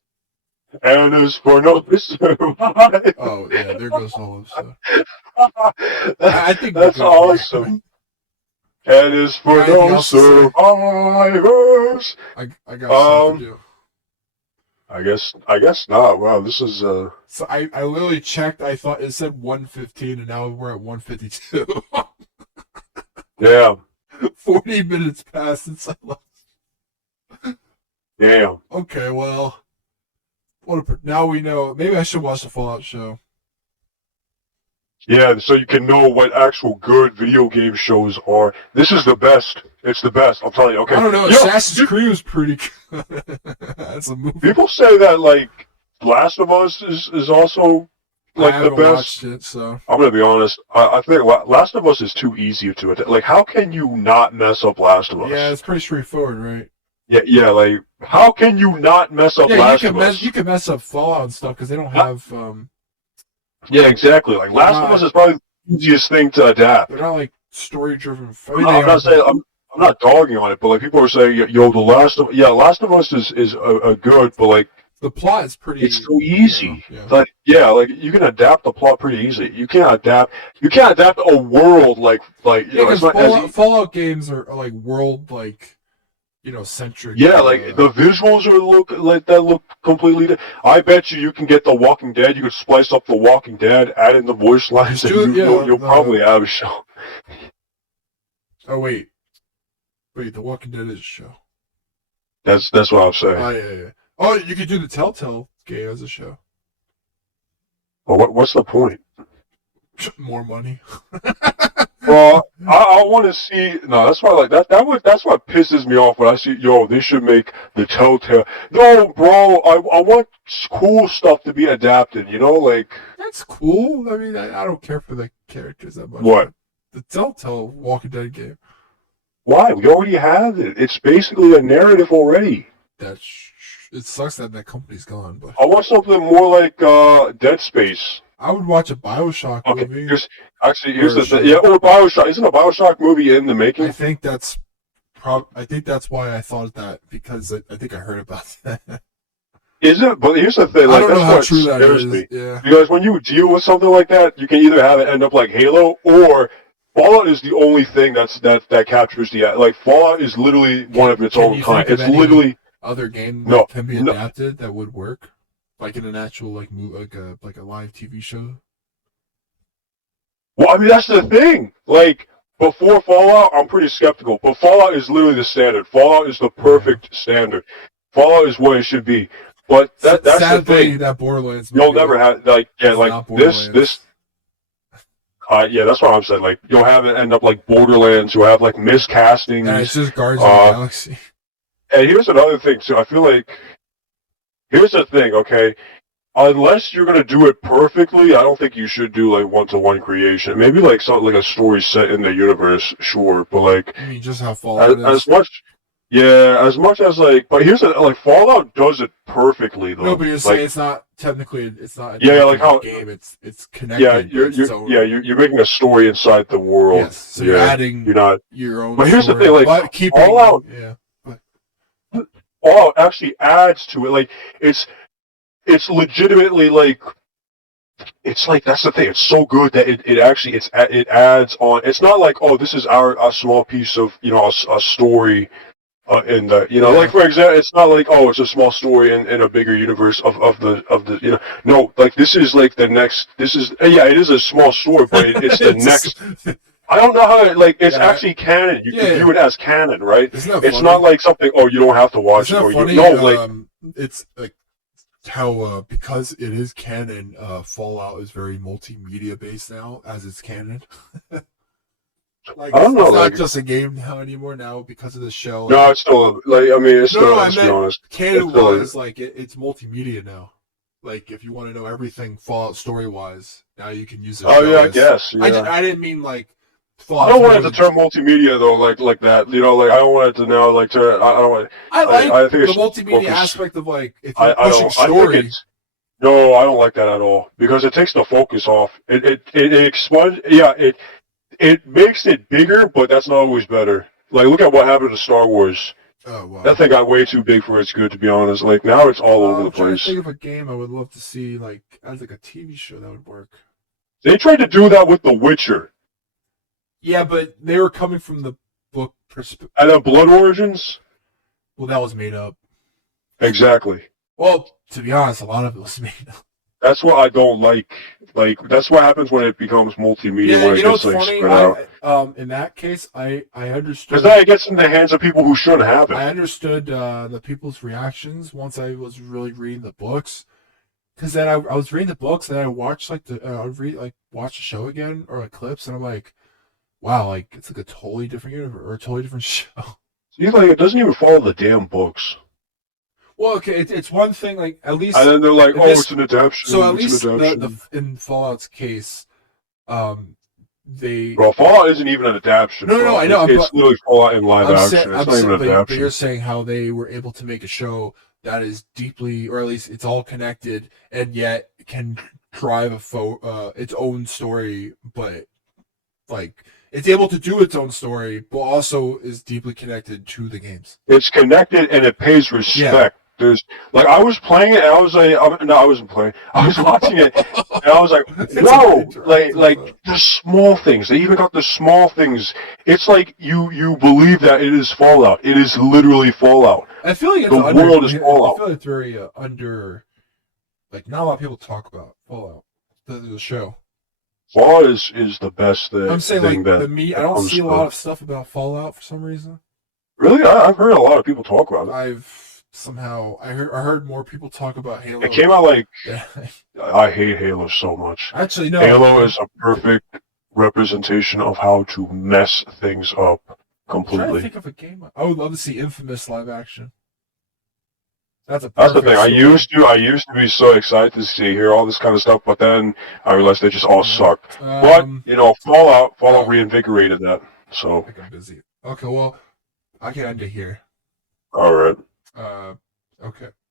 N is for no survive. Oh yeah, there goes the whole episode. I think That's we're good. awesome. N is for Anything no else to say? survivors. I got stuff to do. I guess not. Wow, this is So I literally checked. I thought it said 1:15, and now we're at 1:52. damn. 40 minutes passed since I left. Damn. Okay, well, now we know. Maybe I should watch the Fallout show. Yeah, so you can know what actual good video game shows are. This is the best. It's the best. I'm telling you. Okay. I don't know. Yo, Assassin's Creed was pretty good. That's a movie. people say that like Last of Us is also like I the haven't best. watched it, so I'm gonna be honest. I think Last of Us is too easy to it. Like, how can you not mess up Last of Us? yeah, it's pretty straightforward, right? Yeah. Like, how can you not mess up Yeah, Last of Us? you can mess up Fallout and stuff because they don't have Yeah, exactly. Like, Last of Us is probably the easiest thing to adapt. they're not like story driven. I'm not saying I'm not dogging on it, but like people are saying, yo, Last of Us is a good, but like the plot is pretty. it's so easy. Yeah. Like like you can adapt the plot pretty easily. You can't adapt a world like Yeah, it's because not Fallout games are like world centric. yeah, like the visuals look completely. I bet you can get The Walking Dead. You could splice up The Walking Dead, add in the voice lines, and you'll probably have a show. Oh wait, The Walking Dead is a show. That's what I'm saying. Oh yeah. Oh, you could do the Telltale game as a show. Well, what's the point? More money. Well, I want to see. No, that's why like that's what pisses me off when I see they should make the Telltale. No, bro, I want cool stuff to be adapted. Like That's cool. I mean, I don't care for the characters that much. What? The Telltale Walking Dead game. why? We already have it. It's basically a narrative already. it sucks that that company's gone. But I want something more like Dead Space. I would watch a BioShock Okay, movie. here's Or the thing. Yeah, or BioShock. Isn't a BioShock movie in the making? I think that's why I thought that, because I think I heard about that. Is it? But here's the thing. I Like, don't know that's how what true that scares is. me. Yeah. Because when you deal with something like that, you can either have it end up like Halo, or Fallout is the only thing that captures the like. Fallout is literally one of its Can own you kind. think of It's any literally other game no, that can be no. adapted that would work, like in an actual like a live TV show? Well, I mean, that's the thing. Like, before Fallout, I'm pretty skeptical. But Fallout is literally the standard. Fallout is the perfect standard. Fallout is what it should be. But that's the Sadly, thing. that Borderlands You'll movie never have like is like not this. Borderlands. Yeah, that's what I'm saying. Like, you'll have it end up like Borderlands. You'll have like miscastings. And it's just Guardians of the Galaxy. And here's another thing too. I feel like here's the thing. Okay, unless you're gonna do it perfectly, I don't think you should do like one-to-one creation. Maybe like something like a story set in the universe, sure. But like, I mean, just how Fallout is. as much, yeah, as much as like. But here's the like Fallout does it perfectly though. No, but you're like, saying it's not technically. It's not. Yeah, like how game. It's connected. yeah, you're making a story inside the world. Yes, so you're adding. You're not your own. But here's the story, thing, like, but keeping, Fallout- Yeah. Fallout actually adds to it. Like it's legitimately like it's like that's the thing. It's so good that it actually it adds on. It's not like, oh, this is a small piece of a story in the like, for example, it's not like, oh, it's a small story in a bigger universe of the no, like this is like the next. This is it is a small story, but it's the next. I don't know how it's actually canon. You can view it as canon, right? It's not like something. Oh, you don't have to watch it. Or funny? It's like how because it is canon. Fallout is very multimedia based now, as it's canon. Like, I don't know. It's like, not just a game now anymore. Now because of the show. No, it's still like I mean, it's still. No, I let's be meant honest. canon wise, like it's multimedia now. Like if you want to know everything Fallout story wise, now you can use it. Oh yeah, I guess. Yeah. I didn't mean like. I don't want it to turn multimedia though, like that. Like I don't want it to now like turn. I don't want. I think the multimedia aspect of like if you're pushing story. No, I don't like that at all because it takes the focus off. It expunge. Yeah, it makes it bigger, but that's not always better. Like look at what happened to Star Wars. Oh wow. That thing got way too big for its good, to be honest. Like now it's all over the place. I'm trying to think of a game I would love to see like as like a TV show that would work. They tried to do that with The Witcher. Yeah, but they were coming from the book perspective. And then Blood Origins? Well, that was made up. Exactly. Well, to be honest, a lot of it was made up. That's what I don't like. Like, that's what happens when it becomes multimedia. Yeah, when you it know gets, what's like, funny? spread out. In that case, I understood. Because then it gets in the hands of people who shouldn't have it. I understood the people's reactions once I was really reading the books. Because then I was reading the books and I watched like watch the show again or like clips and I'm like, wow, like it's like a totally different universe or a totally different show. See, like it doesn't even follow the damn books. Well, okay, it's one thing like at least. And then they're like, oh, it's an adaptation. So at least in Fallout's case, they. Bro, Fallout isn't even an adaptation. No, I know. It's literally Fallout in live action. It's not even an adaptation. But you're saying how they were able to make a show that is deeply, or at least it's all connected, and yet can drive its own story, but like it's able to do its own story, but also is deeply connected to the games. It's connected and it pays respect. Yeah. There's like I was playing it and I was like, no, I wasn't playing. I was watching it and I was like, whoa, like the small things. They even got the small things. It's like you believe that it is Fallout. It is literally Fallout. I feel like the world is Fallout. I feel like it's very under. Like not a lot of people talk about Fallout, the show. Fallout is the best thing. I'm saying like I don't see a lot of stuff about Fallout for some reason. Really, I've heard a lot of people talk about it. I heard more people talk about Halo. It came out like I hate Halo so much. Actually, no. Halo is a perfect representation of how to mess things up completely. I'm trying to think of a game. I would love to see Infamous live action. That's the thing. I used to be so excited to hear all this kind of stuff, but then I realized they just all sucked. But Fallout reinvigorated that. So I think I'm busy. Okay, well, I can end it here. All right. Okay.